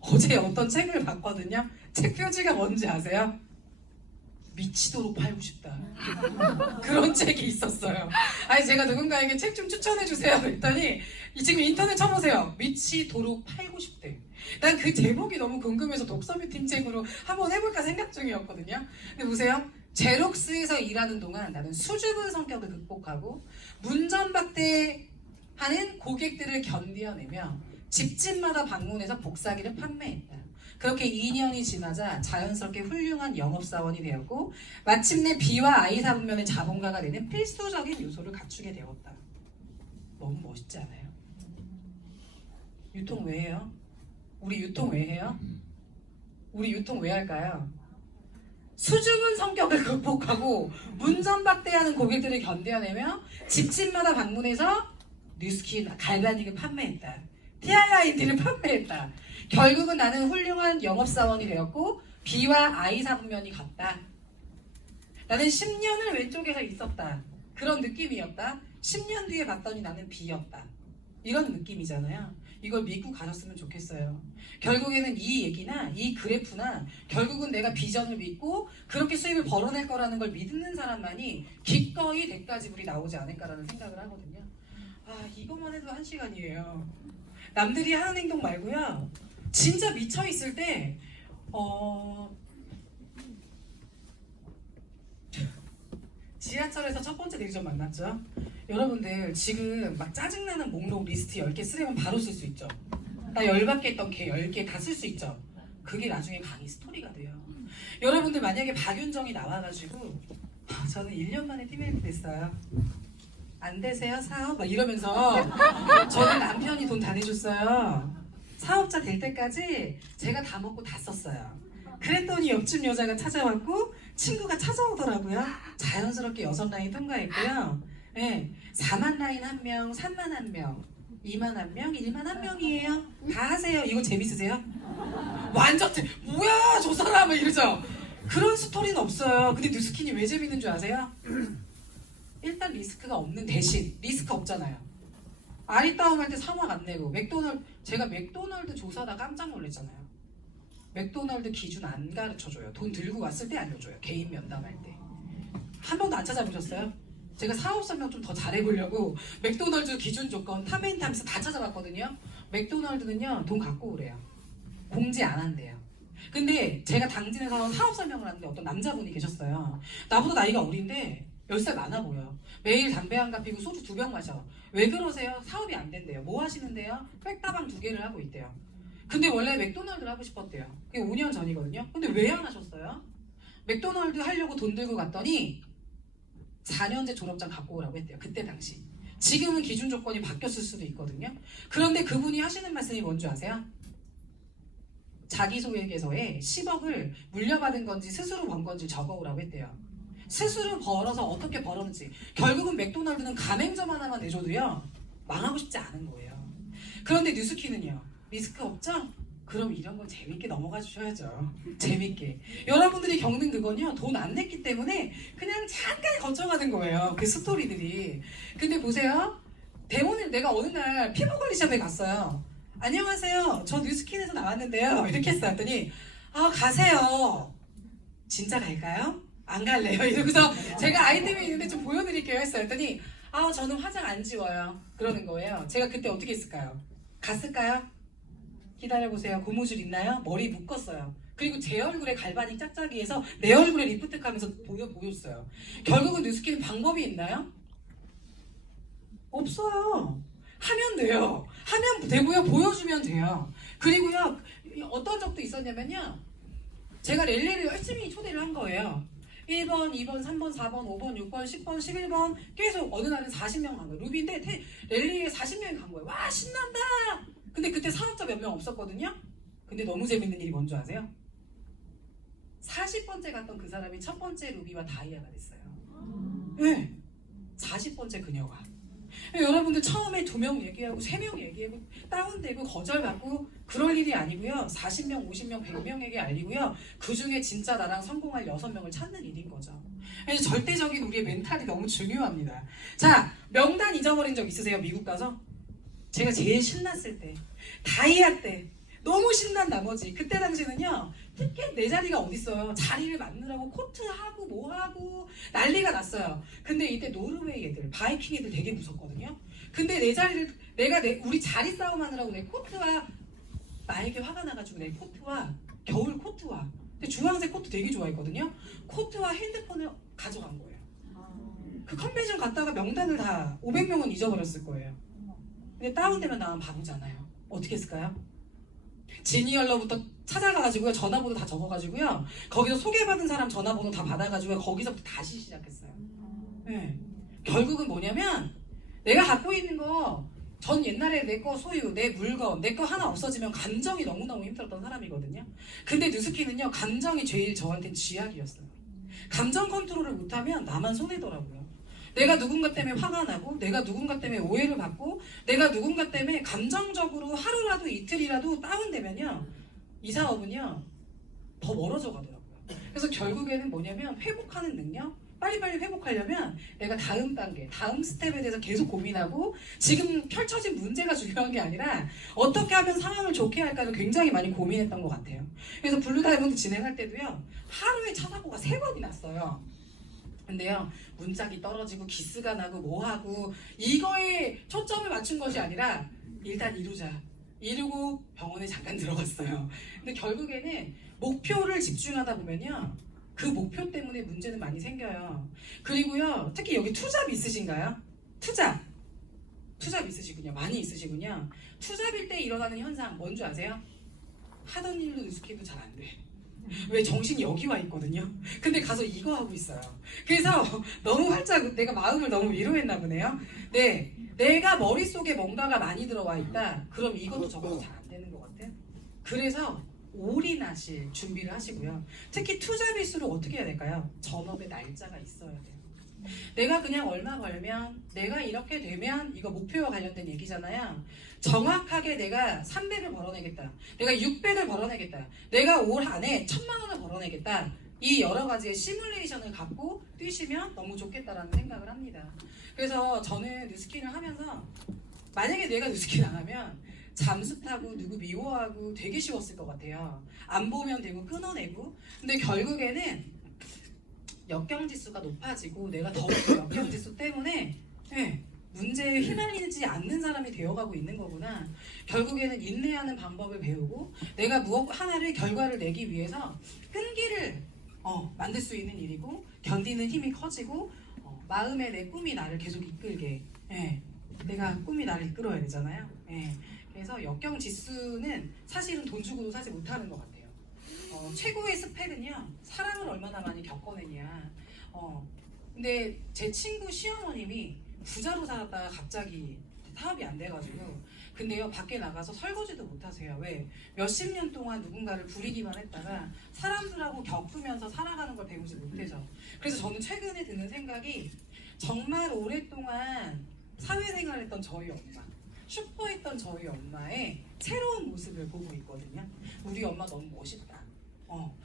어제 어떤 책을 봤거든요. 책 표지가 뭔지 아세요? 미치도록 팔고 싶다. 그런 책이 있었어요. 아니, 제가 누군가에게 책 좀 추천해주세요 그랬더니, 지금 인터넷 쳐보세요. 미치도록 팔고 싶대. 난 그 제목이 너무 궁금해서 독서뷰 팀 책으로 한번 해볼까 생각 중이었거든요. 근데 보세요. 제록스에서 일하는 동안 나는 수줍은 성격을 극복하고 문전박대하는 고객들을 견뎌내며 집집마다 방문해서 복사기를 판매했다. 그렇게 2년이 지나자 자연스럽게 훌륭한 영업사원이 되었고, 마침내 B와 I 사분면의 자본가가 되는 필수적인 요소를 갖추게 되었다. 너무 멋있지 않아요? 유통 왜 해요? 우리 유통 왜 해요? 우리 유통 왜 할까요? 수줍은 성격을 극복하고 문전박대하는 고객들을 견뎌내며 집집마다 방문해서 뉴스킨, 갈바닉을 판매했다. TIID를 판매했다. 결국은 나는 훌륭한 영업사원이 되었고 B와 I 사분면이 같다. 나는 10년을 왼쪽에서 있었다. 그런 느낌이었다. 10년 뒤에 봤더니 나는 B였다. 이런 느낌이잖아요. 이걸 믿고 가셨으면 좋겠어요. 결국에는 이 얘기나 이 그래프나 결국은 내가 비전을 믿고 그렇게 수입을 벌어낼 거라는 걸 믿는 사람만이 기꺼이 대가지불이 나오지 않을까라는 생각을 하거든요. 아, 이것만 해도 1시간이에요. 남들이 하는 행동 말고요. 진짜 미쳐 있을 때 지하철에서 첫 번째 대리점 만났죠. 여러분들 지금 막 짜증나는 목록 리스트 10개 쓰려면 바로 쓸 수 있죠. 나 열받게 했던 걔 10개 다 쓸 수 있죠. 그게 나중에 강의 스토리가 돼요. 여러분들 만약에 박윤정이 나와가지고 저는 1년 만에 팀메이트 됐어요. 안 되세요 사업? 막 이러면서 저는 남편이 돈 다 내줬어요. 사업자 될 때까지 제가 다 먹고 다 썼어요. 그랬더니 옆집 여자가 찾아왔고 친구가 찾아오더라고요. 자연스럽게 6라인 통과했고요. 네, 4만 라인 1명, 3만 1명, 2만 1명, 1만 1명이에요. 다 하세요. 이거 재밌으세요? 완전 뭐야 저 사람 이러죠. 그런 스토리는 없어요. 근데 뉴스킨이 왜 재밌는 줄 아세요? 일단 리스크가 없는 대신 리스크 없잖아요. 아리따움 할 때 상황 안 내고 제가 맥도날드 조사다 깜짝 놀랐잖아요. 맥도날드 기준 안 가르쳐줘요. 돈 들고 왔을 때 알려줘요. 개인 면담할 때. 한 번도 안 찾아보셨어요? 제가 사업 설명 좀 더 잘해보려고 맥도날드 기준 조건 탐앤탐에서 다 찾아봤거든요. 맥도날드는요 돈 갖고 오래요. 공지 안 한대요. 근데 제가 당진에서 사업 설명을 하는데 어떤 남자분이 계셨어요. 나보다 나이가 어린데 10살 많아 보여. 매일 담배 한 갑 피고 소주 2병 마셔. 왜 그러세요? 사업이 안 된대요. 뭐 하시는데요? 백다방 2개를 하고 있대요. 근데 원래 맥도날드를 하고 싶었대요. 그게 5년 전이거든요. 근데 왜 안 하셨어요? 맥도날드 하려고 돈 들고 갔더니 4년제 졸업장 갖고 오라고 했대요. 그때 당시. 지금은 기준 조건이 바뀌었을 수도 있거든요. 그런데 그분이 하시는 말씀이 뭔지 아세요? 자기소개서에 10억을 물려받은 건지 스스로 번 건지 적어오라고 했대요. 스스로 벌어서 어떻게 벌었는지. 결국은 맥도날드는 가맹점 하나만 내줘도요 망하고 싶지 않은 거예요. 그런데 뉴스키는요 리스크 없죠? 그럼 이런 건 재밌게 넘어가 주셔야죠. 재밌게. 여러분들이 겪는 그건요 돈 안 냈기 때문에 그냥 잠깐 거쳐가는 거예요. 그 스토리들이. 근데 보세요. 대본을 내가 어느 날 피부관리샵에 갔어요. 안녕하세요. 저 뉴스킨에서 나왔는데요. 이렇게 했더니 가세요. 진짜 갈까요? 안 갈래요. 이러고서 제가 아이템이 있는데 좀 보여드릴게요 했더니 저는 화장 안 지워요. 그러는 거예요. 제가 그때 어떻게 했을까요? 갔을까요? 기다려보세요. 고무줄 있나요? 머리 묶었어요. 그리고 제 얼굴에 갈바닉 짝짝이해서 내 얼굴에 리프트 하면서 보였어요. 결국은 뉴스키는 방법이 있나요? 없어요. 하면 돼요. 하면 되고요. 보여주면 돼요. 그리고요. 어떤 적도 있었냐면요. 제가 랠리를 열심히 초대를 한 거예요. 1번, 2번, 3번, 4번, 5번, 6번, 10번, 11번 계속 어느 날은 40명 간 거예요. 루비인데 랠리에 40명이 간 거예요. 와 신난다. 근데 그때 사업자 몇 명 없었거든요. 근데 너무 재밌는 일이 뭔지 아세요? 40번째 갔던 그 사람이 첫 번째 루비와 다이아가 됐어요. 네. 40번째 그녀가. 여러분들 처음에 2명 얘기하고 3명 얘기하고 다운되고 거절받고 그럴 일이 아니고요. 40명, 50명, 100명에게 알리고요. 그중에 진짜 나랑 성공할 6명을 찾는 일인 거죠. 그래서 절대적인 우리의 멘탈이 너무 중요합니다. 자, 명단 잊어버린 적 있으세요? 미국 가서? 제가 제일 신났을 때 다이아 때 너무 신난 나머지 그때 당시는요 티켓 내 자리가 어딨어요. 자리를 만들라고 코트하고 뭐하고 난리가 났어요. 근데 이때 노르웨이 애들 바이킹 애들 되게 무섭거든요. 근데 내 자리를 우리 자리 싸움 하느라고 내 코트와 나에게 화가 나가지고 내 코트와 겨울 코트와 근데 주황색 코트 되게 좋아했거든요. 코트와 핸드폰을 가져간 거예요. 그 컨벤션 갔다가 명단을 다 500명은 잊어버렸을 거예요. 근데 다운되면 나면 바보잖아요. 어떻게 했을까요? 지니얼러부터 찾아가가지고요. 전화번호 다 적어가지고요. 거기서 소개받은 사람 전화번호 다 받아가지고 거기서부터 다시 시작했어요. 네. 결국은 뭐냐면 내가 갖고 있는 거 전 옛날에 내 거 소유, 내 물건, 내 거 하나 없어지면 감정이 너무너무 힘들었던 사람이거든요. 근데 뉴스키는요. 감정이 제일 저한테는 쥐약이었어요. 감정 컨트롤을 못하면 나만 손해더라고요. 내가 누군가 때문에 화가 나고 내가 누군가 때문에 오해를 받고 내가 누군가 때문에 감정적으로 하루라도 이틀이라도 다운되면요 이 사업은요 더 멀어져 가더라고요. 그래서 결국에는 뭐냐면 회복하는 능력 빨리빨리 회복하려면 내가 다음 단계 다음 스텝에 대해서 계속 고민하고 지금 펼쳐진 문제가 중요한 게 아니라 어떻게 하면 상황을 좋게 할까를 굉장히 많이 고민했던 것 같아요. 그래서 블루다이몬드 진행할 때도요 하루에 차 사고가 3번이 났어요. 근데요 문짝이 떨어지고 기스가 나고 뭐하고 이거에 초점을 맞춘 것이 아니라 일단 이루자 이러고 병원에 잠깐 들어갔어요. 근데 결국에는 목표를 집중하다 보면요, 그 목표 때문에 문제는 많이 생겨요. 그리고요, 특히 여기 투잡 있으신가요? 투잡 있으시군요. 많이 있으시군요. 투잡일 때 일어나는 현상 뭔지 아세요? 하던 일로 느스키도 잘 안 돼. 왜? 정신이 여기 와 있거든요. 근데 가서 이거 하고 있어요. 그래서 너무 활짝 내가 마음을 너무 위로했나 보네요. 네, 내가 머릿속에 뭔가가 많이 들어와 있다. 그럼 이것도 저것도 잘 안 되는 것 같아. 그래서 올인하실 준비를 하시고요. 특히 투잡일수록 어떻게 해야 될까요? 전업의 날짜가 있어야 돼요. 내가 그냥 얼마 벌면, 내가 이렇게 되면, 이거 목표와 관련된 얘기잖아요. 정확하게 내가 300을 벌어내겠다, 내가 600을 벌어내겠다, 내가 올 안에 1000만 원을 벌어내겠다, 이 여러 가지의 시뮬레이션을 갖고 뛰시면 너무 좋겠다라는 생각을 합니다. 그래서 저는 뉴스킨을 하면서 만약에 내가 뉴스킨 안 하면 잠수 타고 누구 미워하고 되게 쉬웠을 것 같아요. 안 보면 되고 끊어내고. 근데 결국에는 역경지수가 높아지고 내가 더욱더 역경지수 때문에 문제에 휘말리지 않는 사람이 되어가고 있는 거구나. 결국에는 인내하는 방법을 배우고 내가 무엇 하나를 결과를 내기 위해서 끈기를 만들 수 있는 일이고, 견디는 힘이 커지고, 마음에 내 꿈이 나를 계속 이끌게. 내가 꿈이 나를 이끌어야 되잖아요. 그래서 역경지수는 사실은 돈 주고도 사지 못하는 것 같아요. 최고의 스펙은요, 사랑을 얼마나 많이 겪어내냐. 근데 제 친구 시어머님이 부자로 살았다가 갑자기 사업이 안 돼가지고, 근데요, 밖에 나가서 설거지도 못하세요. 왜? 몇십 년 동안 누군가를 부리기만 했다가 사람들하고 겪으면서 살아가는 걸 배우지 못해서. 그래서 저는 최근에 드는 생각이, 정말 오랫동안 사회생활했던 저희 엄마, 슈퍼했던 저희 엄마의 새로운 모습을 보고 있거든요. 우리 엄마 너무 멋있다.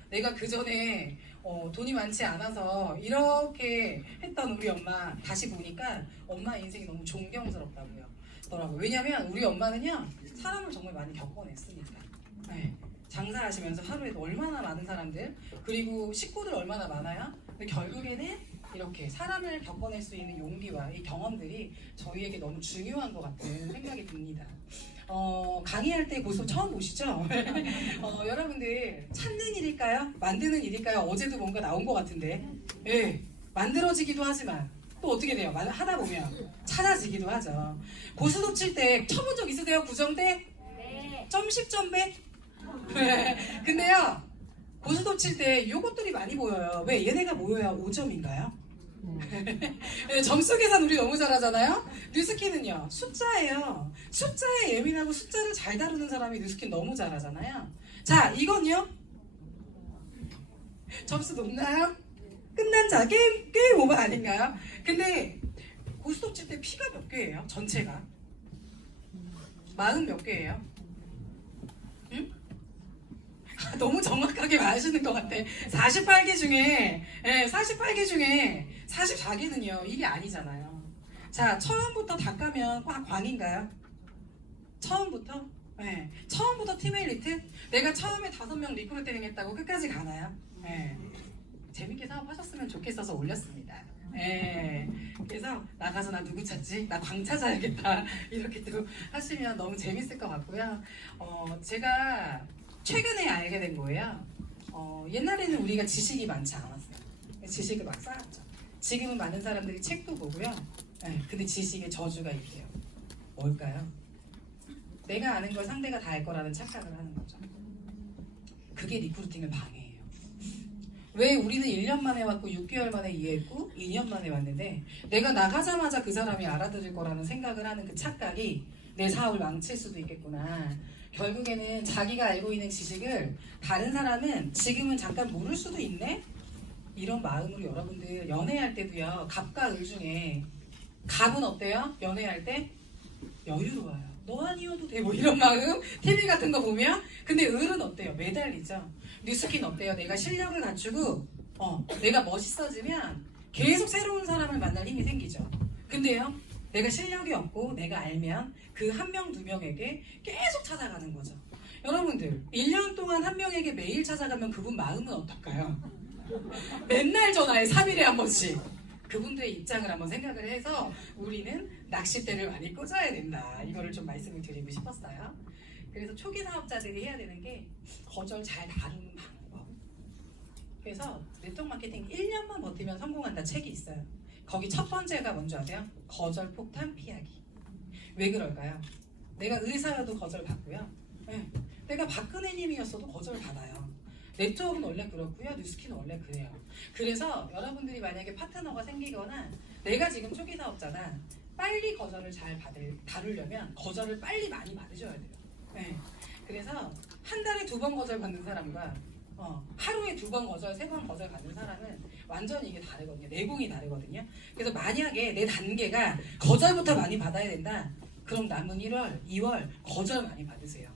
내가 그 전에 돈이 많지 않아서 이렇게 했던 우리 엄마 다시 보니까 엄마 인생이 너무 존경스럽다고요. 왜냐면 우리 엄마는요, 사람을 정말 많이 겪어냈으니까. 장사하시면서 하루에 얼마나 많은 사람들, 그리고 식구들 얼마나 많아요. 근데 결국에는 이렇게 사람을 겪어낼 수 있는 용기와 이 경험들이 저희에게 너무 중요한 것 같은 생각이 듭니다. 강의할 때 고수 처음 보시죠? 여러분들 찾는 일일까요? 만드는 일일까요? 어제도 뭔가 나온 것 같은데, 만들어지기도 하지만 또 어떻게 돼요? 하다 보면 찾아지기도 하죠. 고스톱 칠 때 쳐본 적 있으세요? 구정 때? 네. 점십 점백? 근데요, 고스톱 칠 때 요것들이 많이 보여요. 왜? 얘네가 모여야 5점인가요? 점수 계산 우리 너무 잘하잖아요. 뉴스킨은요, 숫자예요. 숫자에 예민하고 숫자를 잘 다루는 사람이 뉴스킨 너무 잘하잖아요. 자, 이건요, 점수 높나요? 끝난 자 게임 오버 아닌가요? 근데 고스톱 칠 때 피가 몇 개예요? 전체가 40 몇 개예요? 응? 너무 정확하게 말하시는 것 같아. 48개 중에 44개는요 일이 아니잖아요. 자, 처음부터 다 까면 꽉 광인가요? 처음부터? 처음부터 팀 엘리트? 내가 처음에 5명 리크루팅 했다고 끝까지 가나요? 재밌게 사업하셨으면 좋겠어서 올렸습니다. 그래서 나가서 나 누구 찾지? 나 광 찾아야겠다. 이렇게 또 하시면 너무 재밌을 것 같고요. 제가 최근에 알게 된 거예요. 옛날에는 우리가 지식이 많지 않았어요. 지식을 막 쌓았죠. 지금은 많은 사람들이 책도 보고요. 근데 지식의 저주가 있대요. 뭘까요? 내가 아는 걸 상대가 다 알 거라는 착각을 하는 거죠. 그게 리크루팅을 방해해요. 왜 우리는 1년 만에 왔고 6개월 만에 이해했고 2년 만에 왔는데 내가 나가자마자 그 사람이 알아들을 거라는 생각을 하는 그 착각이 내 사업을 망칠 수도 있겠구나. 결국에는 자기가 알고 있는 지식을 다른 사람은 지금은 잠깐 모를 수도 있네? 이런 마음으로 여러분들 연애할 때도요, 갑과 을 중에 갑은 어때요? 연애할 때 여유로워요. 너 아니어도 돼, 뭐 이런 마음. TV 같은 거 보면. 근데 을은 어때요? 매달리죠. 뉴스킨 어때요? 내가 실력을 갖추고 내가 멋있어지면 계속 새로운 사람을 만날 힘이 생기죠. 근데요, 내가 실력이 없고 내가 알면 그 한 명, 두 명에게 계속 찾아가는 거죠. 여러분들 1년 동안 한 명에게 매일 찾아가면 그분 마음은 어떨까요? 맨날 전화해, 3일에 한 번씩. 그분들의 입장을 한번 생각을 해서 우리는 낚싯대를 많이 꽂아야 된다. 이거를 좀 말씀을 드리고 싶었어요. 그래서 초기 사업자들이 해야 되는 게 거절 잘 다루는 방법. 그래서 네트워크 마케팅 1년만 버티면 성공한다 책이 있어요. 거기 첫 번째가 뭔지 아세요? 거절 폭탄 피하기. 왜 그럴까요? 내가 의사여도 거절 받고요. 네. 내가 박근혜님이었어도 거절 받아요. 네트워크는 원래 그렇고요. 뉴스키는 원래 그래요. 그래서 여러분들이 만약에 파트너가 생기거나 내가 지금 초기 사업자다. 빨리 거절을 잘 다루려면 거절을 빨리 많이 받으셔야 돼요. 네. 그래서 한 달에 2번 거절 받는 사람과 하루에 2번 거절, 3번 거절 받는 사람은 완전히 이게 다르거든요. 내공이 다르거든요. 그래서 만약에 내 단계가 거절부터 많이 받아야 된다. 그럼 남은 1월, 2월 거절 많이 받으세요.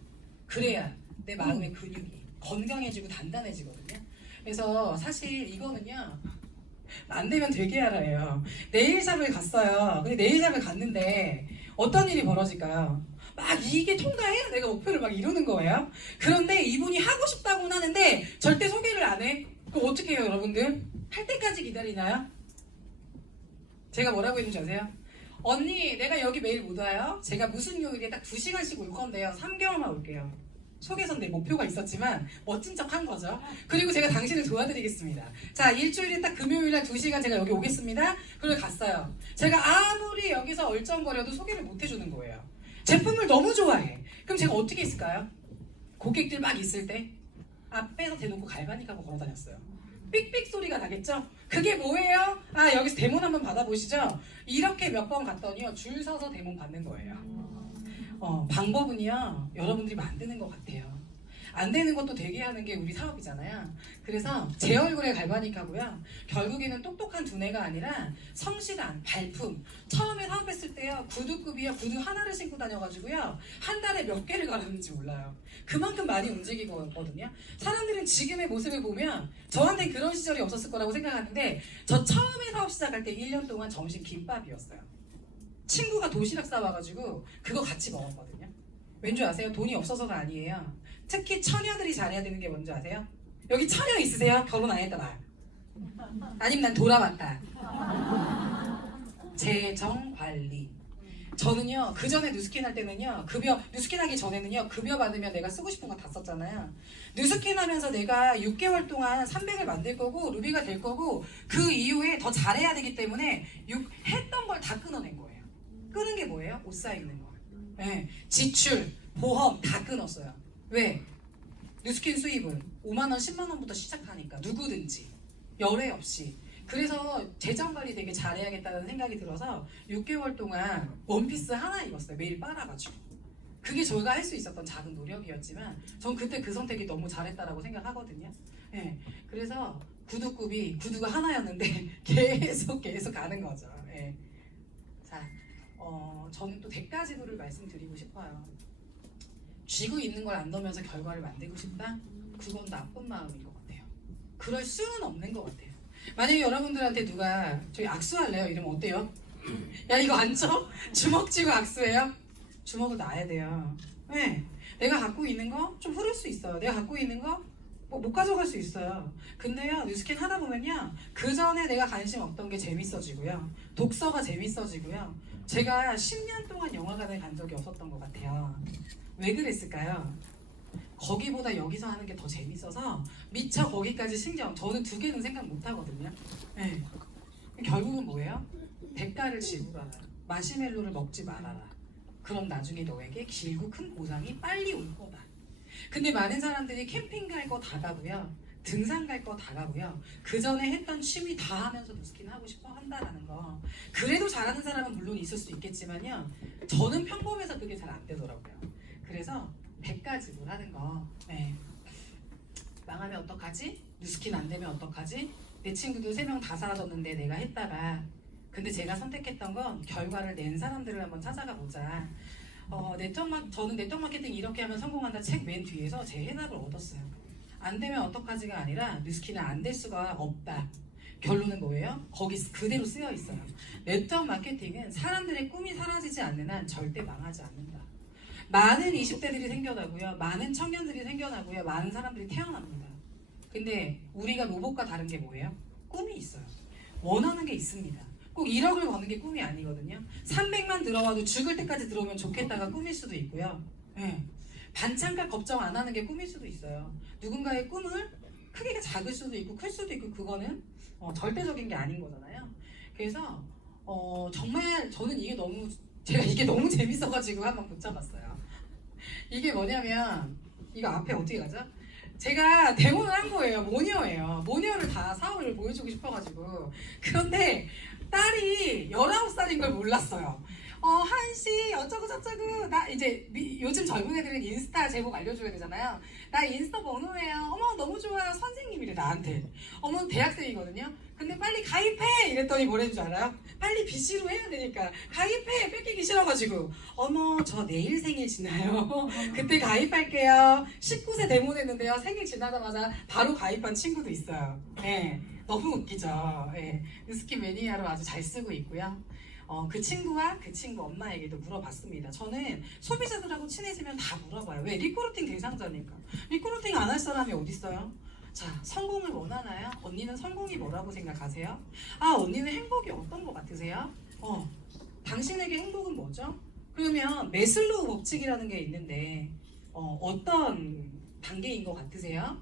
그래야 내 마음의 근육이 건강해지고 단단해지거든요. 그래서 사실 이거는요. 안 되면 되게 알아요. 네일샵을 갔어요. 근데 네일샵을 갔는데 어떤 일이 벌어질까요? 막 이게 통과해야 내가 목표를 막 이루는 거예요. 그런데 이분이 하고 싶다고는 하는데 절대 소개를 안 해. 그럼 어떻게 해요, 여러분들? 할 때까지 기다리나요? 제가 뭐라고 했는지 아세요? 언니, 내가 여기 매일 못 와요. 제가 무슨 요일에 딱 2시간씩 올 건데요. 3개월만 올게요. 속에선 내 목표가 있었지만 멋진 척 한 거죠. 그리고 제가 당신을 도와드리겠습니다. 자, 일주일에 딱 금요일날 2시간 제가 여기 오겠습니다. 그리고 갔어요. 제가 아무리 여기서 얼쩡거려도 소개를 못 해주는 거예요. 제품을 너무 좋아해. 그럼 제가 어떻게 했을까요? 고객들 막 있을 때 앞에서 대놓고 갈바닉하고 걸어다녔어요. 삑삑 소리가 나겠죠? 그게 뭐예요? 아, 여기서 데몬 한번 받아보시죠. 이렇게 몇 번 갔더니요, 줄 서서 데몬 받는 거예요. 방법은요, 여러분들이 만드는 것 같아요. 안 되는 것도 되게 하는 게 우리 사업이잖아요. 그래서 제 얼굴에 갈바닉하고요. 결국에는 똑똑한 두뇌가 아니라 성실한 발품. 처음에 사업했을 때요, 구두급이요, 구두 하나를 신고 다녀가지고요, 한 달에 몇 개를 갈았는지 몰라요. 그만큼 많이 움직이거든요. 사람들은 지금의 모습을 보면 저한테 그런 시절이 없었을 거라고 생각하는데, 저 처음에 사업 시작할 때 1년 동안 점심 김밥이었어요. 친구가 도시락 싸와가지고 그거 같이 먹었거든요. 왠지 아세요? 돈이 없어서가 아니에요. 특히 처녀들이 잘해야 되는 게 뭔지 아세요? 여기 처녀 있으세요? 결혼 안 했다 나. 아니면 난 돌아왔다. 재정 관리. 저는요, 그 전에 뉴스킨 할 때는요, 뉴스킨 하기 전에는요, 급여 받으면 내가 쓰고 싶은 거 다 썼잖아요. 뉴스킨 하면서 내가 6개월 동안 300을 만들 거고, 루비가 될 거고, 그 이후에 더 잘해야 되기 때문에 했던 걸 다 끊어낸 거예요. 끄는 게 뭐예요? 옷 사입는 거. 네. 지출, 보험 다 끊었어요. 왜? 뉴스킨 수입은 5만원, 10만원부터 시작하니까 누구든지 열애 없이. 그래서 재정관리 되게 잘해야겠다는 생각이 들어서 6개월 동안 원피스 하나 입었어요. 매일 빨아가지고. 그게 저희가 할 수 있었던 작은 노력이었지만 전 그때 그 선택이 너무 잘했다라고 생각하거든요. 네. 그래서 구두가 하나였는데 계속 가는 거죠. 네. 자, 저는 또 대가지도를 말씀드리고 싶어요. 쥐고 있는 걸 안 넣으면서 결과를 만들고 싶다? 그건 나쁜 마음인 것 같아요. 그럴 수는 없는 것 같아요. 만약에 여러분들한테 누가 저희 악수할래요? 이러면 어때요? 야, 이거 안 쳐? 주먹 쥐고 악수해요? 주먹을 놔야 돼요. 네. 내가 갖고 있는 거 좀 흐를 수 있어요. 내가 갖고 있는 거 못 가져갈 수 있어요. 근데요, 뉴스킨 하다 보면요, 그 전에 내가 관심 없던 게 재밌어지고요, 독서가 재밌어지고요. 제가 10년 동안 영화관을 간 적이 없었던 것 같아요. 왜 그랬을까요? 거기보다 여기서 하는 게 더 재밌어서 미처 거기까지 저는 2개는 생각 못 하거든요. 네. 결국은 뭐예요? 대가를 지불하라. 마시멜로를 먹지 말아라. 그럼 나중에 너에게 길고 큰 보상이 빨리 올 거다. 근데 많은 사람들이 캠핑 갈 거 다 가고요, 등산 갈 거 다 가고요, 그 전에 했던 취미 다 하면서 뉴스킨 하고 싶어 한다라는 거. 그래도 잘하는 사람은 물론 있을 수 있겠지만요, 저는 평범해서 그게 잘 안 되더라고요. 그래서 100가지를 하는 거. 네. 망하면 어떡하지? 뉴스킨 안 되면 어떡하지? 내 친구들 3명 다 사라졌는데 내가 했다가. 근데 제가 선택했던 건 결과를 낸 사람들을 한번 찾아가 보자. 저는 네트워크 마케팅 이렇게 하면 성공한다 책 맨 뒤에서 제 해답을 얻었어요. 안 되면 어떡하지가 아니라 뉴스킨은 안 될 수가 없다. 결론은 뭐예요? 거기 그대로 쓰여 있어요. 네트워크 마케팅은 사람들의 꿈이 사라지지 않는 한 절대 망하지 않는다. 많은 20대들이 생겨나고요, 많은 청년들이 생겨나고요, 많은 사람들이 태어납니다. 근데 우리가 로봇과 다른 게 뭐예요? 꿈이 있어요. 원하는 게 있습니다. 꼭 1억을 버는 게 꿈이 아니거든요. 300만 들어와도 죽을 때까지 들어오면 좋겠다가 꿈일 수도 있고요. 네. 반찬값 걱정 안 하는 게 꿈일 수도 있어요. 누군가의 꿈을 크기가 작을 수도 있고 클 수도 있고 그거는 절대적인 게 아닌 거잖아요. 그래서 정말 저는 제가 이게 너무 재밌어가지고 한번 붙잡았어요. 이게 뭐냐면 이거 앞에 어떻게 가죠? 제가 데모를 한 거예요. 모니어예요. 모니어를 다 사업을 보여주고 싶어가지고. 그런데 딸이 19살인 걸 몰랐어요. 한씨 어쩌고 저쩌고 나 이제 요즘 젊은 애들은 인스타 제목 알려줘야 되잖아요. 나 인스타 번호예요. 어머 너무 좋아요. 선생님이래 나한테. 어머 대학생이거든요. 근데 빨리 가입해 이랬더니 뭐라는 줄 알아요? 빨리 BC로 해야 되니까 가입해. 뺏기기 싫어가지고 어머 저 내일 생일 지나요. 그때 가입할게요. 19세 데모냈는데요. 생일 지나자마자 바로 가입한 친구도 있어요. 네, 너무 웃기죠. 네, 느스키 매니아로 아주 잘 쓰고 있고요. 그 친구와 그 친구 엄마에게도 물어봤습니다. 저는 소비자들하고 친해지면 다 물어봐요. 왜? 리크루팅 대상자니까. 리크루팅 안 할 사람이 어딨어요? 자, 성공을 원하나요? 언니는 성공이 뭐라고 생각하세요? 언니는 행복이 어떤 것 같으세요? 당신에게 행복은 뭐죠? 그러면 메슬로우 법칙이라는 게 있는데 어떤 단계인 것 같으세요?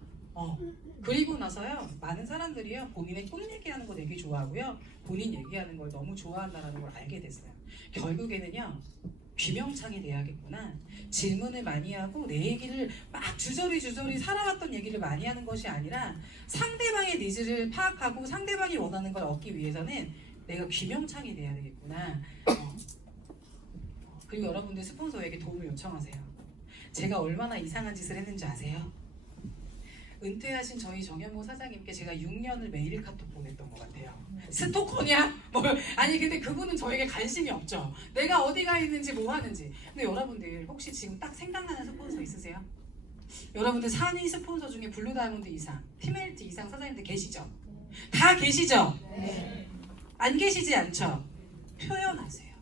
그리고 나서요 많은 사람들이요 본인의 꿈 얘기하는 거 되게 좋아하고요 본인 얘기하는 걸 너무 좋아한다는 걸 알게 됐어요. 결국에는요 귀명창이 돼야겠구나. 질문을 많이 하고 내 얘기를 막 주저리 살아왔던 얘기를 많이 하는 것이 아니라 상대방의 니즈를 파악하고 상대방이 원하는 걸 얻기 위해서는 내가 귀명창이 돼야 되겠구나. 그리고 여러분들 스폰서에게 도움을 요청하세요. 제가 얼마나 이상한 짓을 했는지 아세요? 은퇴하신 저희 정현모 사장님께 제가 6년을 매일 카톡 보냈던 것 같아요. 스토커냐? 아니 근데 그분은 저에게 관심이 없죠. 내가 어디 가 있는지 뭐 하는지. 근데 여러분들 혹시 지금 딱 생각나는 스폰서 있으세요? 여러분들 산이 스폰서 중에 블루다이몬드 이상, 티멜트 이상 사장님들 계시죠? 다 계시죠? 네. 안 계시지 않죠? 표현하세요.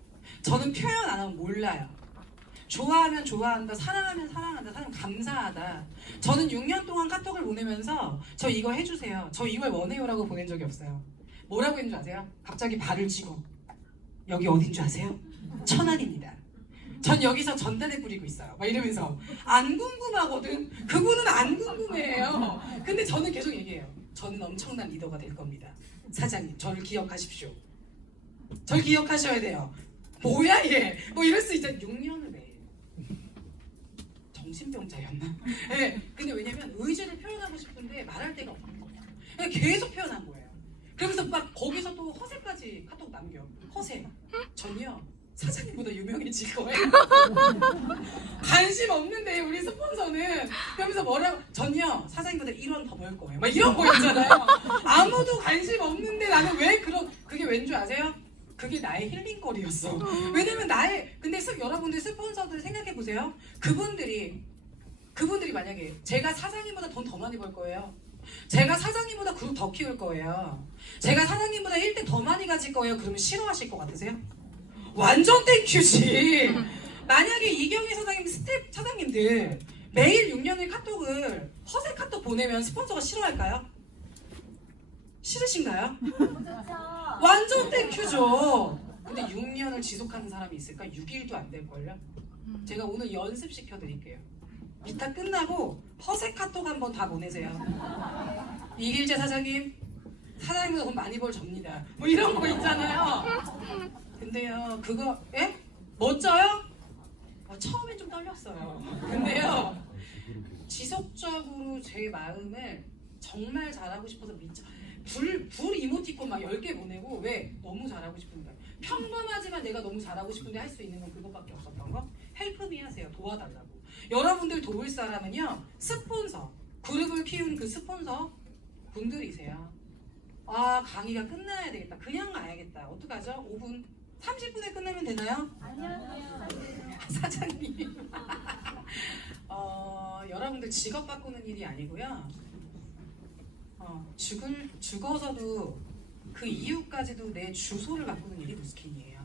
저는 표현 안 하면 몰라요. 좋아하면 좋아한다, 사랑하면 사랑한다, 사람 감사하다. 저는 6년 동안 카톡을 보내면서 저 이거 해주세요, 저 이걸 원해요라고 보낸 적이 없어요. 뭐라고 했는 줄 아세요? 갑자기 발을 쥐고 여기 어딘 줄 아세요? 천안입니다. 전 여기서 전단에 뿌리고 있어요. 막 이러면서 안 궁금하거든. 그분은 안 궁금해요. 근데 저는 계속 얘기해요. 저는 엄청난 리더가 될 겁니다. 사장님, 저를 기억하십시오. 저를 기억하셔야 돼요. 뭐야 얘? 뭐 이럴 수 있잖아요. 6년을 매일. 정신병자였나? 네, 근데 왜냐면 의지를 표현하고 싶은데 말할 데가 없는 거예요. 그냥 계속 표현한 거예요. 그러면서 막 거기서 또 허세까지 카톡 남겨. 허세. 전요 사장님보다 유명해질 거예요. 관심 없는데 우리 스폰서는. 그러면서 뭐라고? 전요 사장님보다 1원 더 벌 거예요. 막 이런 거 있잖아요. 아무도 관심 없는데 나는 왜 그게 왠 줄 아세요? 그게 나의 힐링거리였어. 왜냐면 근데 여러분들 스폰서들 생각해 보세요. 그분들이 만약에 제가 사장님보다 돈 더 많이 벌 거예요. 제가 사장님보다 그룹 더 키울 거예요. 제가 사장님보다 1대 더 많이 가질 거예요. 그러면 싫어하실 것 같으세요? 완전 땡큐지. 만약에 이경희 사장님, 스텝 사장님들 매일 6년을 카톡을 허세 카톡 보내면 스폰서가 싫어할까요? 싫으신가요? 완전 땡큐죠. 근데 6년을 지속하는 사람이 있을까? 6일도 안 될걸요? 제가 오늘 연습시켜 드릴게요. 기타 끝나고 허세 카톡 한번 다 보내세요. 이길재 사장님보다 돈 많이 벌 접니다. 뭐 이런 거 있잖아요. 근데요, 그거 멋져요? 처음엔 좀 떨렸어요. 근데요, 지속적으로 제 마음을 정말 잘하고 싶어서 불 이모티콘 막 10개 보내고. 왜? 너무 잘하고 싶은 거예요. 평범하지만 내가 너무 잘하고 싶은데 할 수 있는 건 그것밖에 없었던 거. 헬프미 하세요. 도와달라고. 여러분들 도울 사람은요, 스폰서, 그룹을 키운 그 스폰서 분들이세요. 강의가 끝나야 되겠다. 그냥 가야겠다. 어떡하죠? 5분? 30분에 끝내면 되나요? 아니요. 사장님. 여러분들 직업 바꾸는 일이 아니고요. 죽어서도 그 이후까지도 내 주소를 바꾸는 일이 누스킨이에요.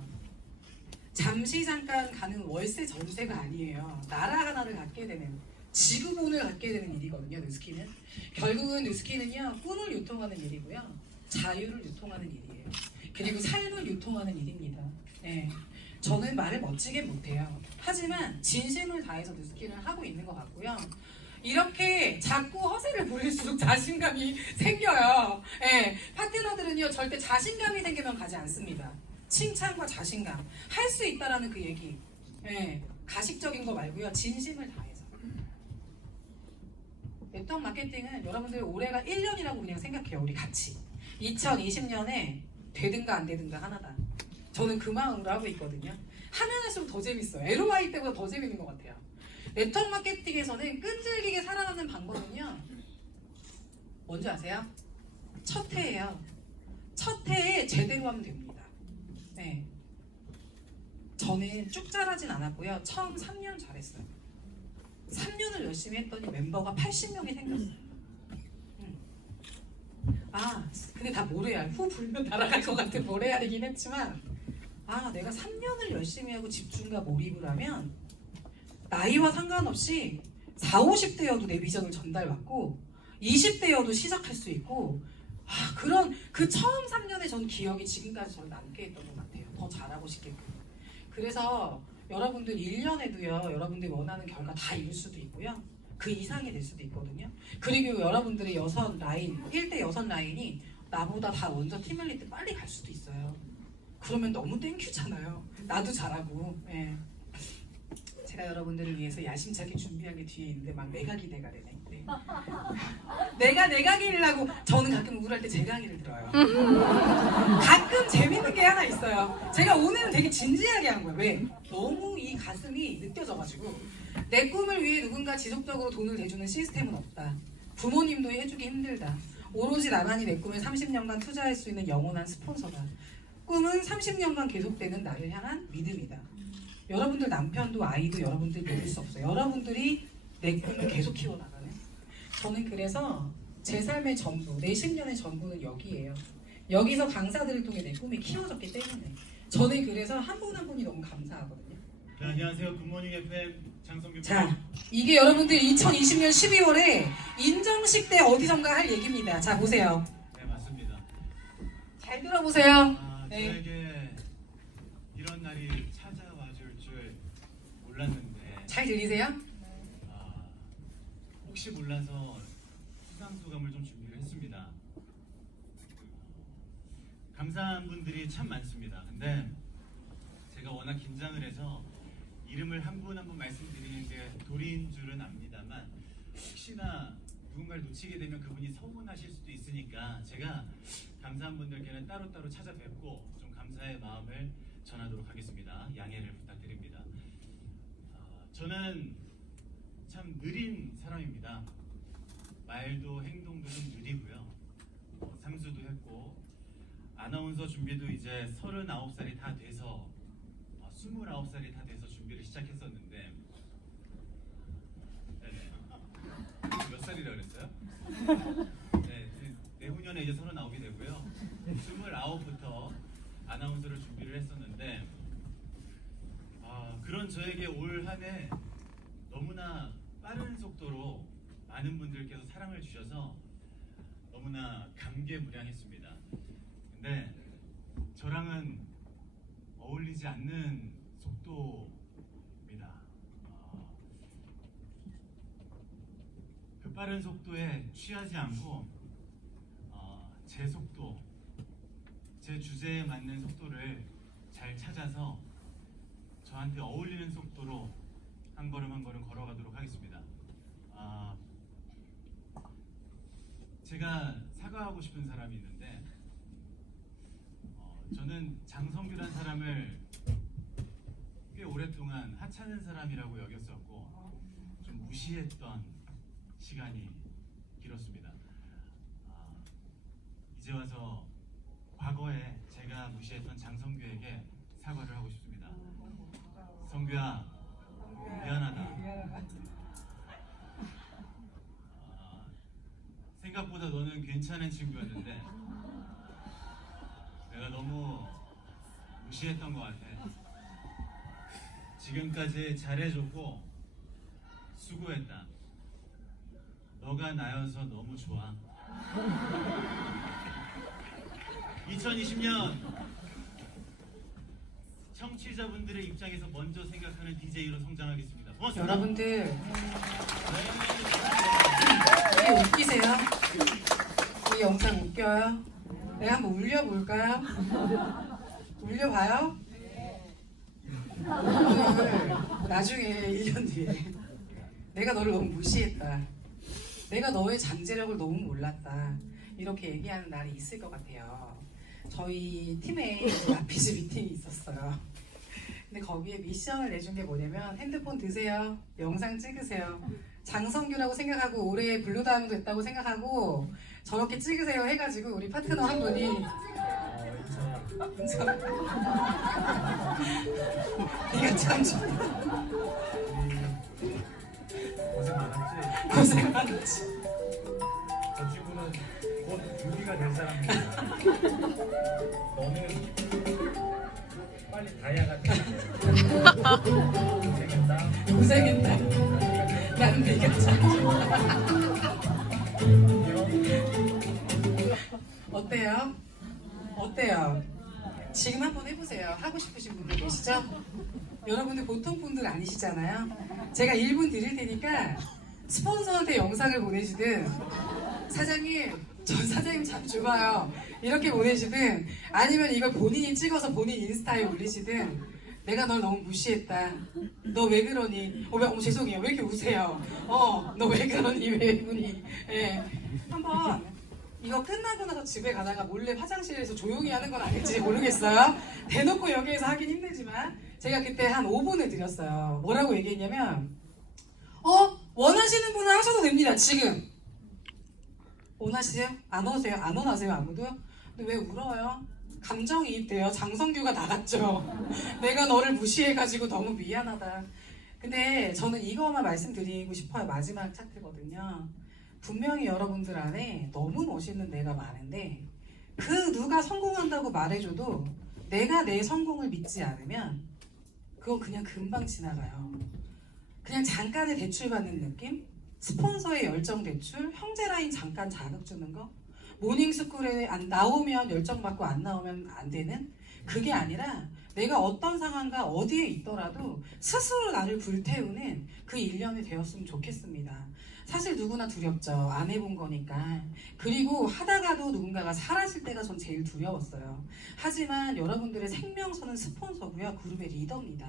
잠시 잠깐 가는 월세 전세가 아니에요. 나라 하나를 갖게 되는, 지구본을 갖게 되는 일이거든요. 누스킨은. 결국은 누스킨은요, 꿈을 유통하는 일이고요, 자유를 유통하는 일이에요. 그리고 삶을 유통하는 일입니다. 네. 저는 말을 멋지게 못해요. 하지만 진심을 다해서 뉴스킬을 하고 있는 것 같고요. 이렇게 자꾸 허세를 부릴수록 자신감이 생겨요. 예, 파트너들은요 절대 자신감이 생기면 가지 않습니다. 칭찬과 자신감, 할 수 있다라는 그 얘기. 예, 가식적인 거 말고요, 진심을 다해서. 네트워크 마케팅은 여러분들 올해가 1년이라고 그냥 생각해요. 우리 같이 2020년에 되든가 안 되든가 하나다. 저는 그 마음으로 하고 있거든요. 하면 할수록 더 재밌어요. LOI 때보다 더 재밌는 것 같아요. 네트워크 마케팅에서는 끈질기게 살아가는 방법은요, 뭔지 아세요? 첫 해예요. 첫 해에 제대로 하면 됩니다. 네. 저는 쭉 잘하진 않았고요. 처음 3년 잘했어요. 3년을 열심히 했더니 멤버가 80명이 생겼어요. 아, 근데 다 모래알. 후 불면 날아갈 것 같은 모래알이긴 했지만, 아, 내가 3년을 열심히 하고 집중과 몰입을 하면 나이와 상관없이 40, 50대여도 내 비전을 전달받고 20대여도 시작할 수 있고, 아, 그런 그 처음 3년의 전 기억이 지금까지 저를 남게 했던 것 같아요. 더 잘하고 싶게끔. 그래서 여러분들 1년에도요, 여러분들이 원하는 결과 다 이룰 수도 있고요, 그 이상이 될 수도 있거든요. 그리고 여러분들의 6라인, 1대 6라인이 나보다 다 먼저 팀멜리 때 빨리 갈 수도 있어요. 그러면 너무 땡큐잖아요. 나도 잘하고. 예. 제가 여러분들을 위해서 야심차게 준비한 게 뒤에 있는데 막 내가 기대가 되네. 네. 내가 기르려고. 저는 가끔 우울할 때 제 강의를 들어요. 가끔 재밌는 게 하나 있어요. 제가 오늘은 되게 진지하게 한 거예요. 왜? 너무 이 가슴이 느껴져가지고. 내 꿈을 위해 누군가 지속적으로 돈을 대주는 시스템은 없다. 부모님도 해주기 힘들다. 오로지 나만이 내 꿈에 30년간 투자할 수 있는 영원한 스폰서다. 꿈은 30년간 계속되는 나를 향한 믿음이다. 여러분들 남편도 아이도 여러분들 믿을 수 없어요. 여러분들이 내 꿈을 계속 키워나가는. 저는 그래서 제 삶의 전부, 내 10년의 전부는 여기예요. 여기서 강사들을 통해 내 꿈이 키워졌기 때문에. 저는 그래서 한 분 한 분이 너무 감사하거든요. 네, 안녕하세요. 굿모닝 FM 장성규. 자, 이게 여러분들 2020년 12월에 인정식 때 어디선가 할 얘기입니다. 자, 보세요. 네, 맞습니다. 잘 들어보세요. 네. 저에게 이런 날이 찾아와 줄 몰랐는데 잘 들리세요? 혹시 몰라서 수상소감을 좀 준비를 했습니다. 감사한 분들이 참 많습니다. 근데 제가 워낙 긴장을 해서 이름을 한 분 한 분 말씀드리는 게 도리인 줄은 압니다만, 혹시나 누군가를 놓치게 되면 그분이 서운하실 수도 있으니까 제가 감사한 분들께는 따로따로 찾아뵙고 좀 감사의 마음을 전하도록 하겠습니다. 양해를 부탁드립니다. 저는 참 느린 사람입니다. 말도 행동도 좀 느리고요. 삼수도 했고, 아나운서 준비도 이제 39살이 다 돼서 29살이 다 돼서 준비를 시작했었는데, 네네. 몇 살이라 그랬어요? 네, 내후년에 이제 39이 되고요. 29부터 아나운서를 준비를 했었는데, 그런 저에게 올 한 해 너무나 빠른 속도로 많은 분들께서 사랑을 주셔서 너무나 감개무량했습니다. 근데 저랑은 어울리지 않는 속도입니다. 그 빠른 속도에 취하지 않고 제 속도, 제 주제에 맞는 속도를 잘 찾아서 저한테 어울리는 속도로 한 걸음 한 걸음 걸어가도록 하겠습니다. 제가 사과하고 싶은 사람이 있는데, 저는 장성규란 사람을 꽤 오랫동안 하찮은 사람이라고 여겼었고 좀 무시했던 시간이 길었습니다. 이제 와서 과거에 제가 무시했던 장성규에게 사과를 하고 싶습니다. 성규야, 미안하다. 생각보다 너는 괜찮은 친구였는데 내가 너무 무시했던 것 같아. 지금까지 잘해줬고 수고했다. 너가 나여서 너무 좋아. 2020년 청취자분들의 입장에서 먼저 생각하는 DJ로 성장하겠습니다. 고맙습니다. 여러분들 이게 웃기세요? 이 영상 웃겨요? 내가 한번 울려볼까요? 울려봐요? 오늘 나중에 1년 뒤에 내가 너를 너무 무시했다, 내가 너의 잠재력을 너무 몰랐다, 이렇게 얘기하는 날이 있을 것 같아요. 저희 팀에 라피즈 미팅이 있었어요. 근데 거기에 미션을 내준 게 뭐냐면, 핸드폰 드세요, 영상 찍으세요, 장성규라고 생각하고 올해 블루다이아몬드 됐다고 생각하고 저렇게 찍으세요 해가지고 우리 파트너 한 분이 은서야 네가 참 좋다, 고생 많았지? 고생 많았지. 저 친구는 곧 유비가 될 사람이야. 너는 빨리 다이아가 돼. 고생했다. 고생했다. 난 네가 참 좋다. 어때요? 어때요? 지금 한번 해보세요. 하고 싶으신 분들 계시죠? 여러분들 보통 분들 아니시잖아요. 제가 1분 드릴 테니까 스폰서한테 영상을 보내시든, 사장님 저 사장님 참 좋아요 이렇게 보내시든, 아니면 이걸 본인이 찍어서 본인 인스타에 올리시든, 내가 널 너무 무시했다, 너 왜 그러니, 죄송해요, 왜 이렇게 우세요, 너 왜 그러니, 왜 그러니, 예. 한번 이거 끝나고 나서 집에 가다가 몰래 화장실에서 조용히 하는 건 아닐지 모르겠어요. 대놓고 여기에서 하긴 힘들지만 제가 그때 한 5분을 드렸어요. 뭐라고 얘기했냐면, 원하시는 분은 하셔도 됩니다. 지금 원하시세요? 안 오세요? 안 원하세요? 아무도요? 근데 왜 울어요? 감정이입돼요. 장성규가 나갔죠. 내가 너를 무시해가지고 너무 미안하다. 근데 저는 이거만 말씀드리고 싶어요. 마지막 차트거든요. 분명히 여러분들 안에 너무 멋있는 내가 많은데, 그 누가 성공한다고 말해줘도 내가 내 성공을 믿지 않으면 그건 그냥 금방 지나가요. 그냥 잠깐의 대출 받는 느낌? 스폰서의 열정 대출? 형제 라인 잠깐 자극 주는 거? 모닝스쿨에 안 나오면 열정 받고 안 나오면 안 되는? 그게 아니라 내가 어떤 상황과 어디에 있더라도 스스로 나를 불태우는 그 1년이 되었으면 좋겠습니다. 사실 누구나 두렵죠. 안 해본 거니까. 그리고 하다가도 누군가가 사라질 때가 전 제일 두려웠어요. 하지만 여러분들의 생명선은 스폰서고요. 그룹의 리더입니다.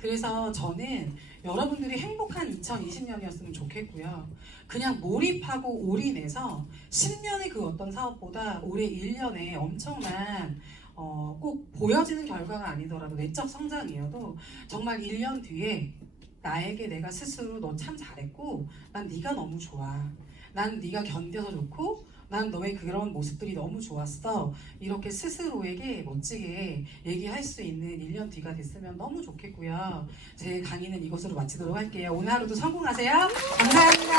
그래서 저는 여러분들이 행복한 2020년이었으면 좋겠고요. 그냥 몰입하고 올인해서 10년의 그 어떤 사업보다 올해 1년에 엄청난 꼭 보여지는 결과가 아니더라도 내적 성장이어도 정말 1년 뒤에 나에게 내가 스스로 너 참 잘했고, 난 네가 너무 좋아, 난 네가 견뎌서 좋고, 난 너의 그런 모습들이 너무 좋았어, 이렇게 스스로에게 멋지게 얘기할 수 있는 1년 뒤가 됐으면 너무 좋겠고요. 제 강의는 이것으로 마치도록 할게요. 오늘 하루도 성공하세요. 감사합니다.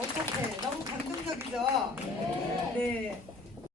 어떻게 너무 감동적이죠? 네.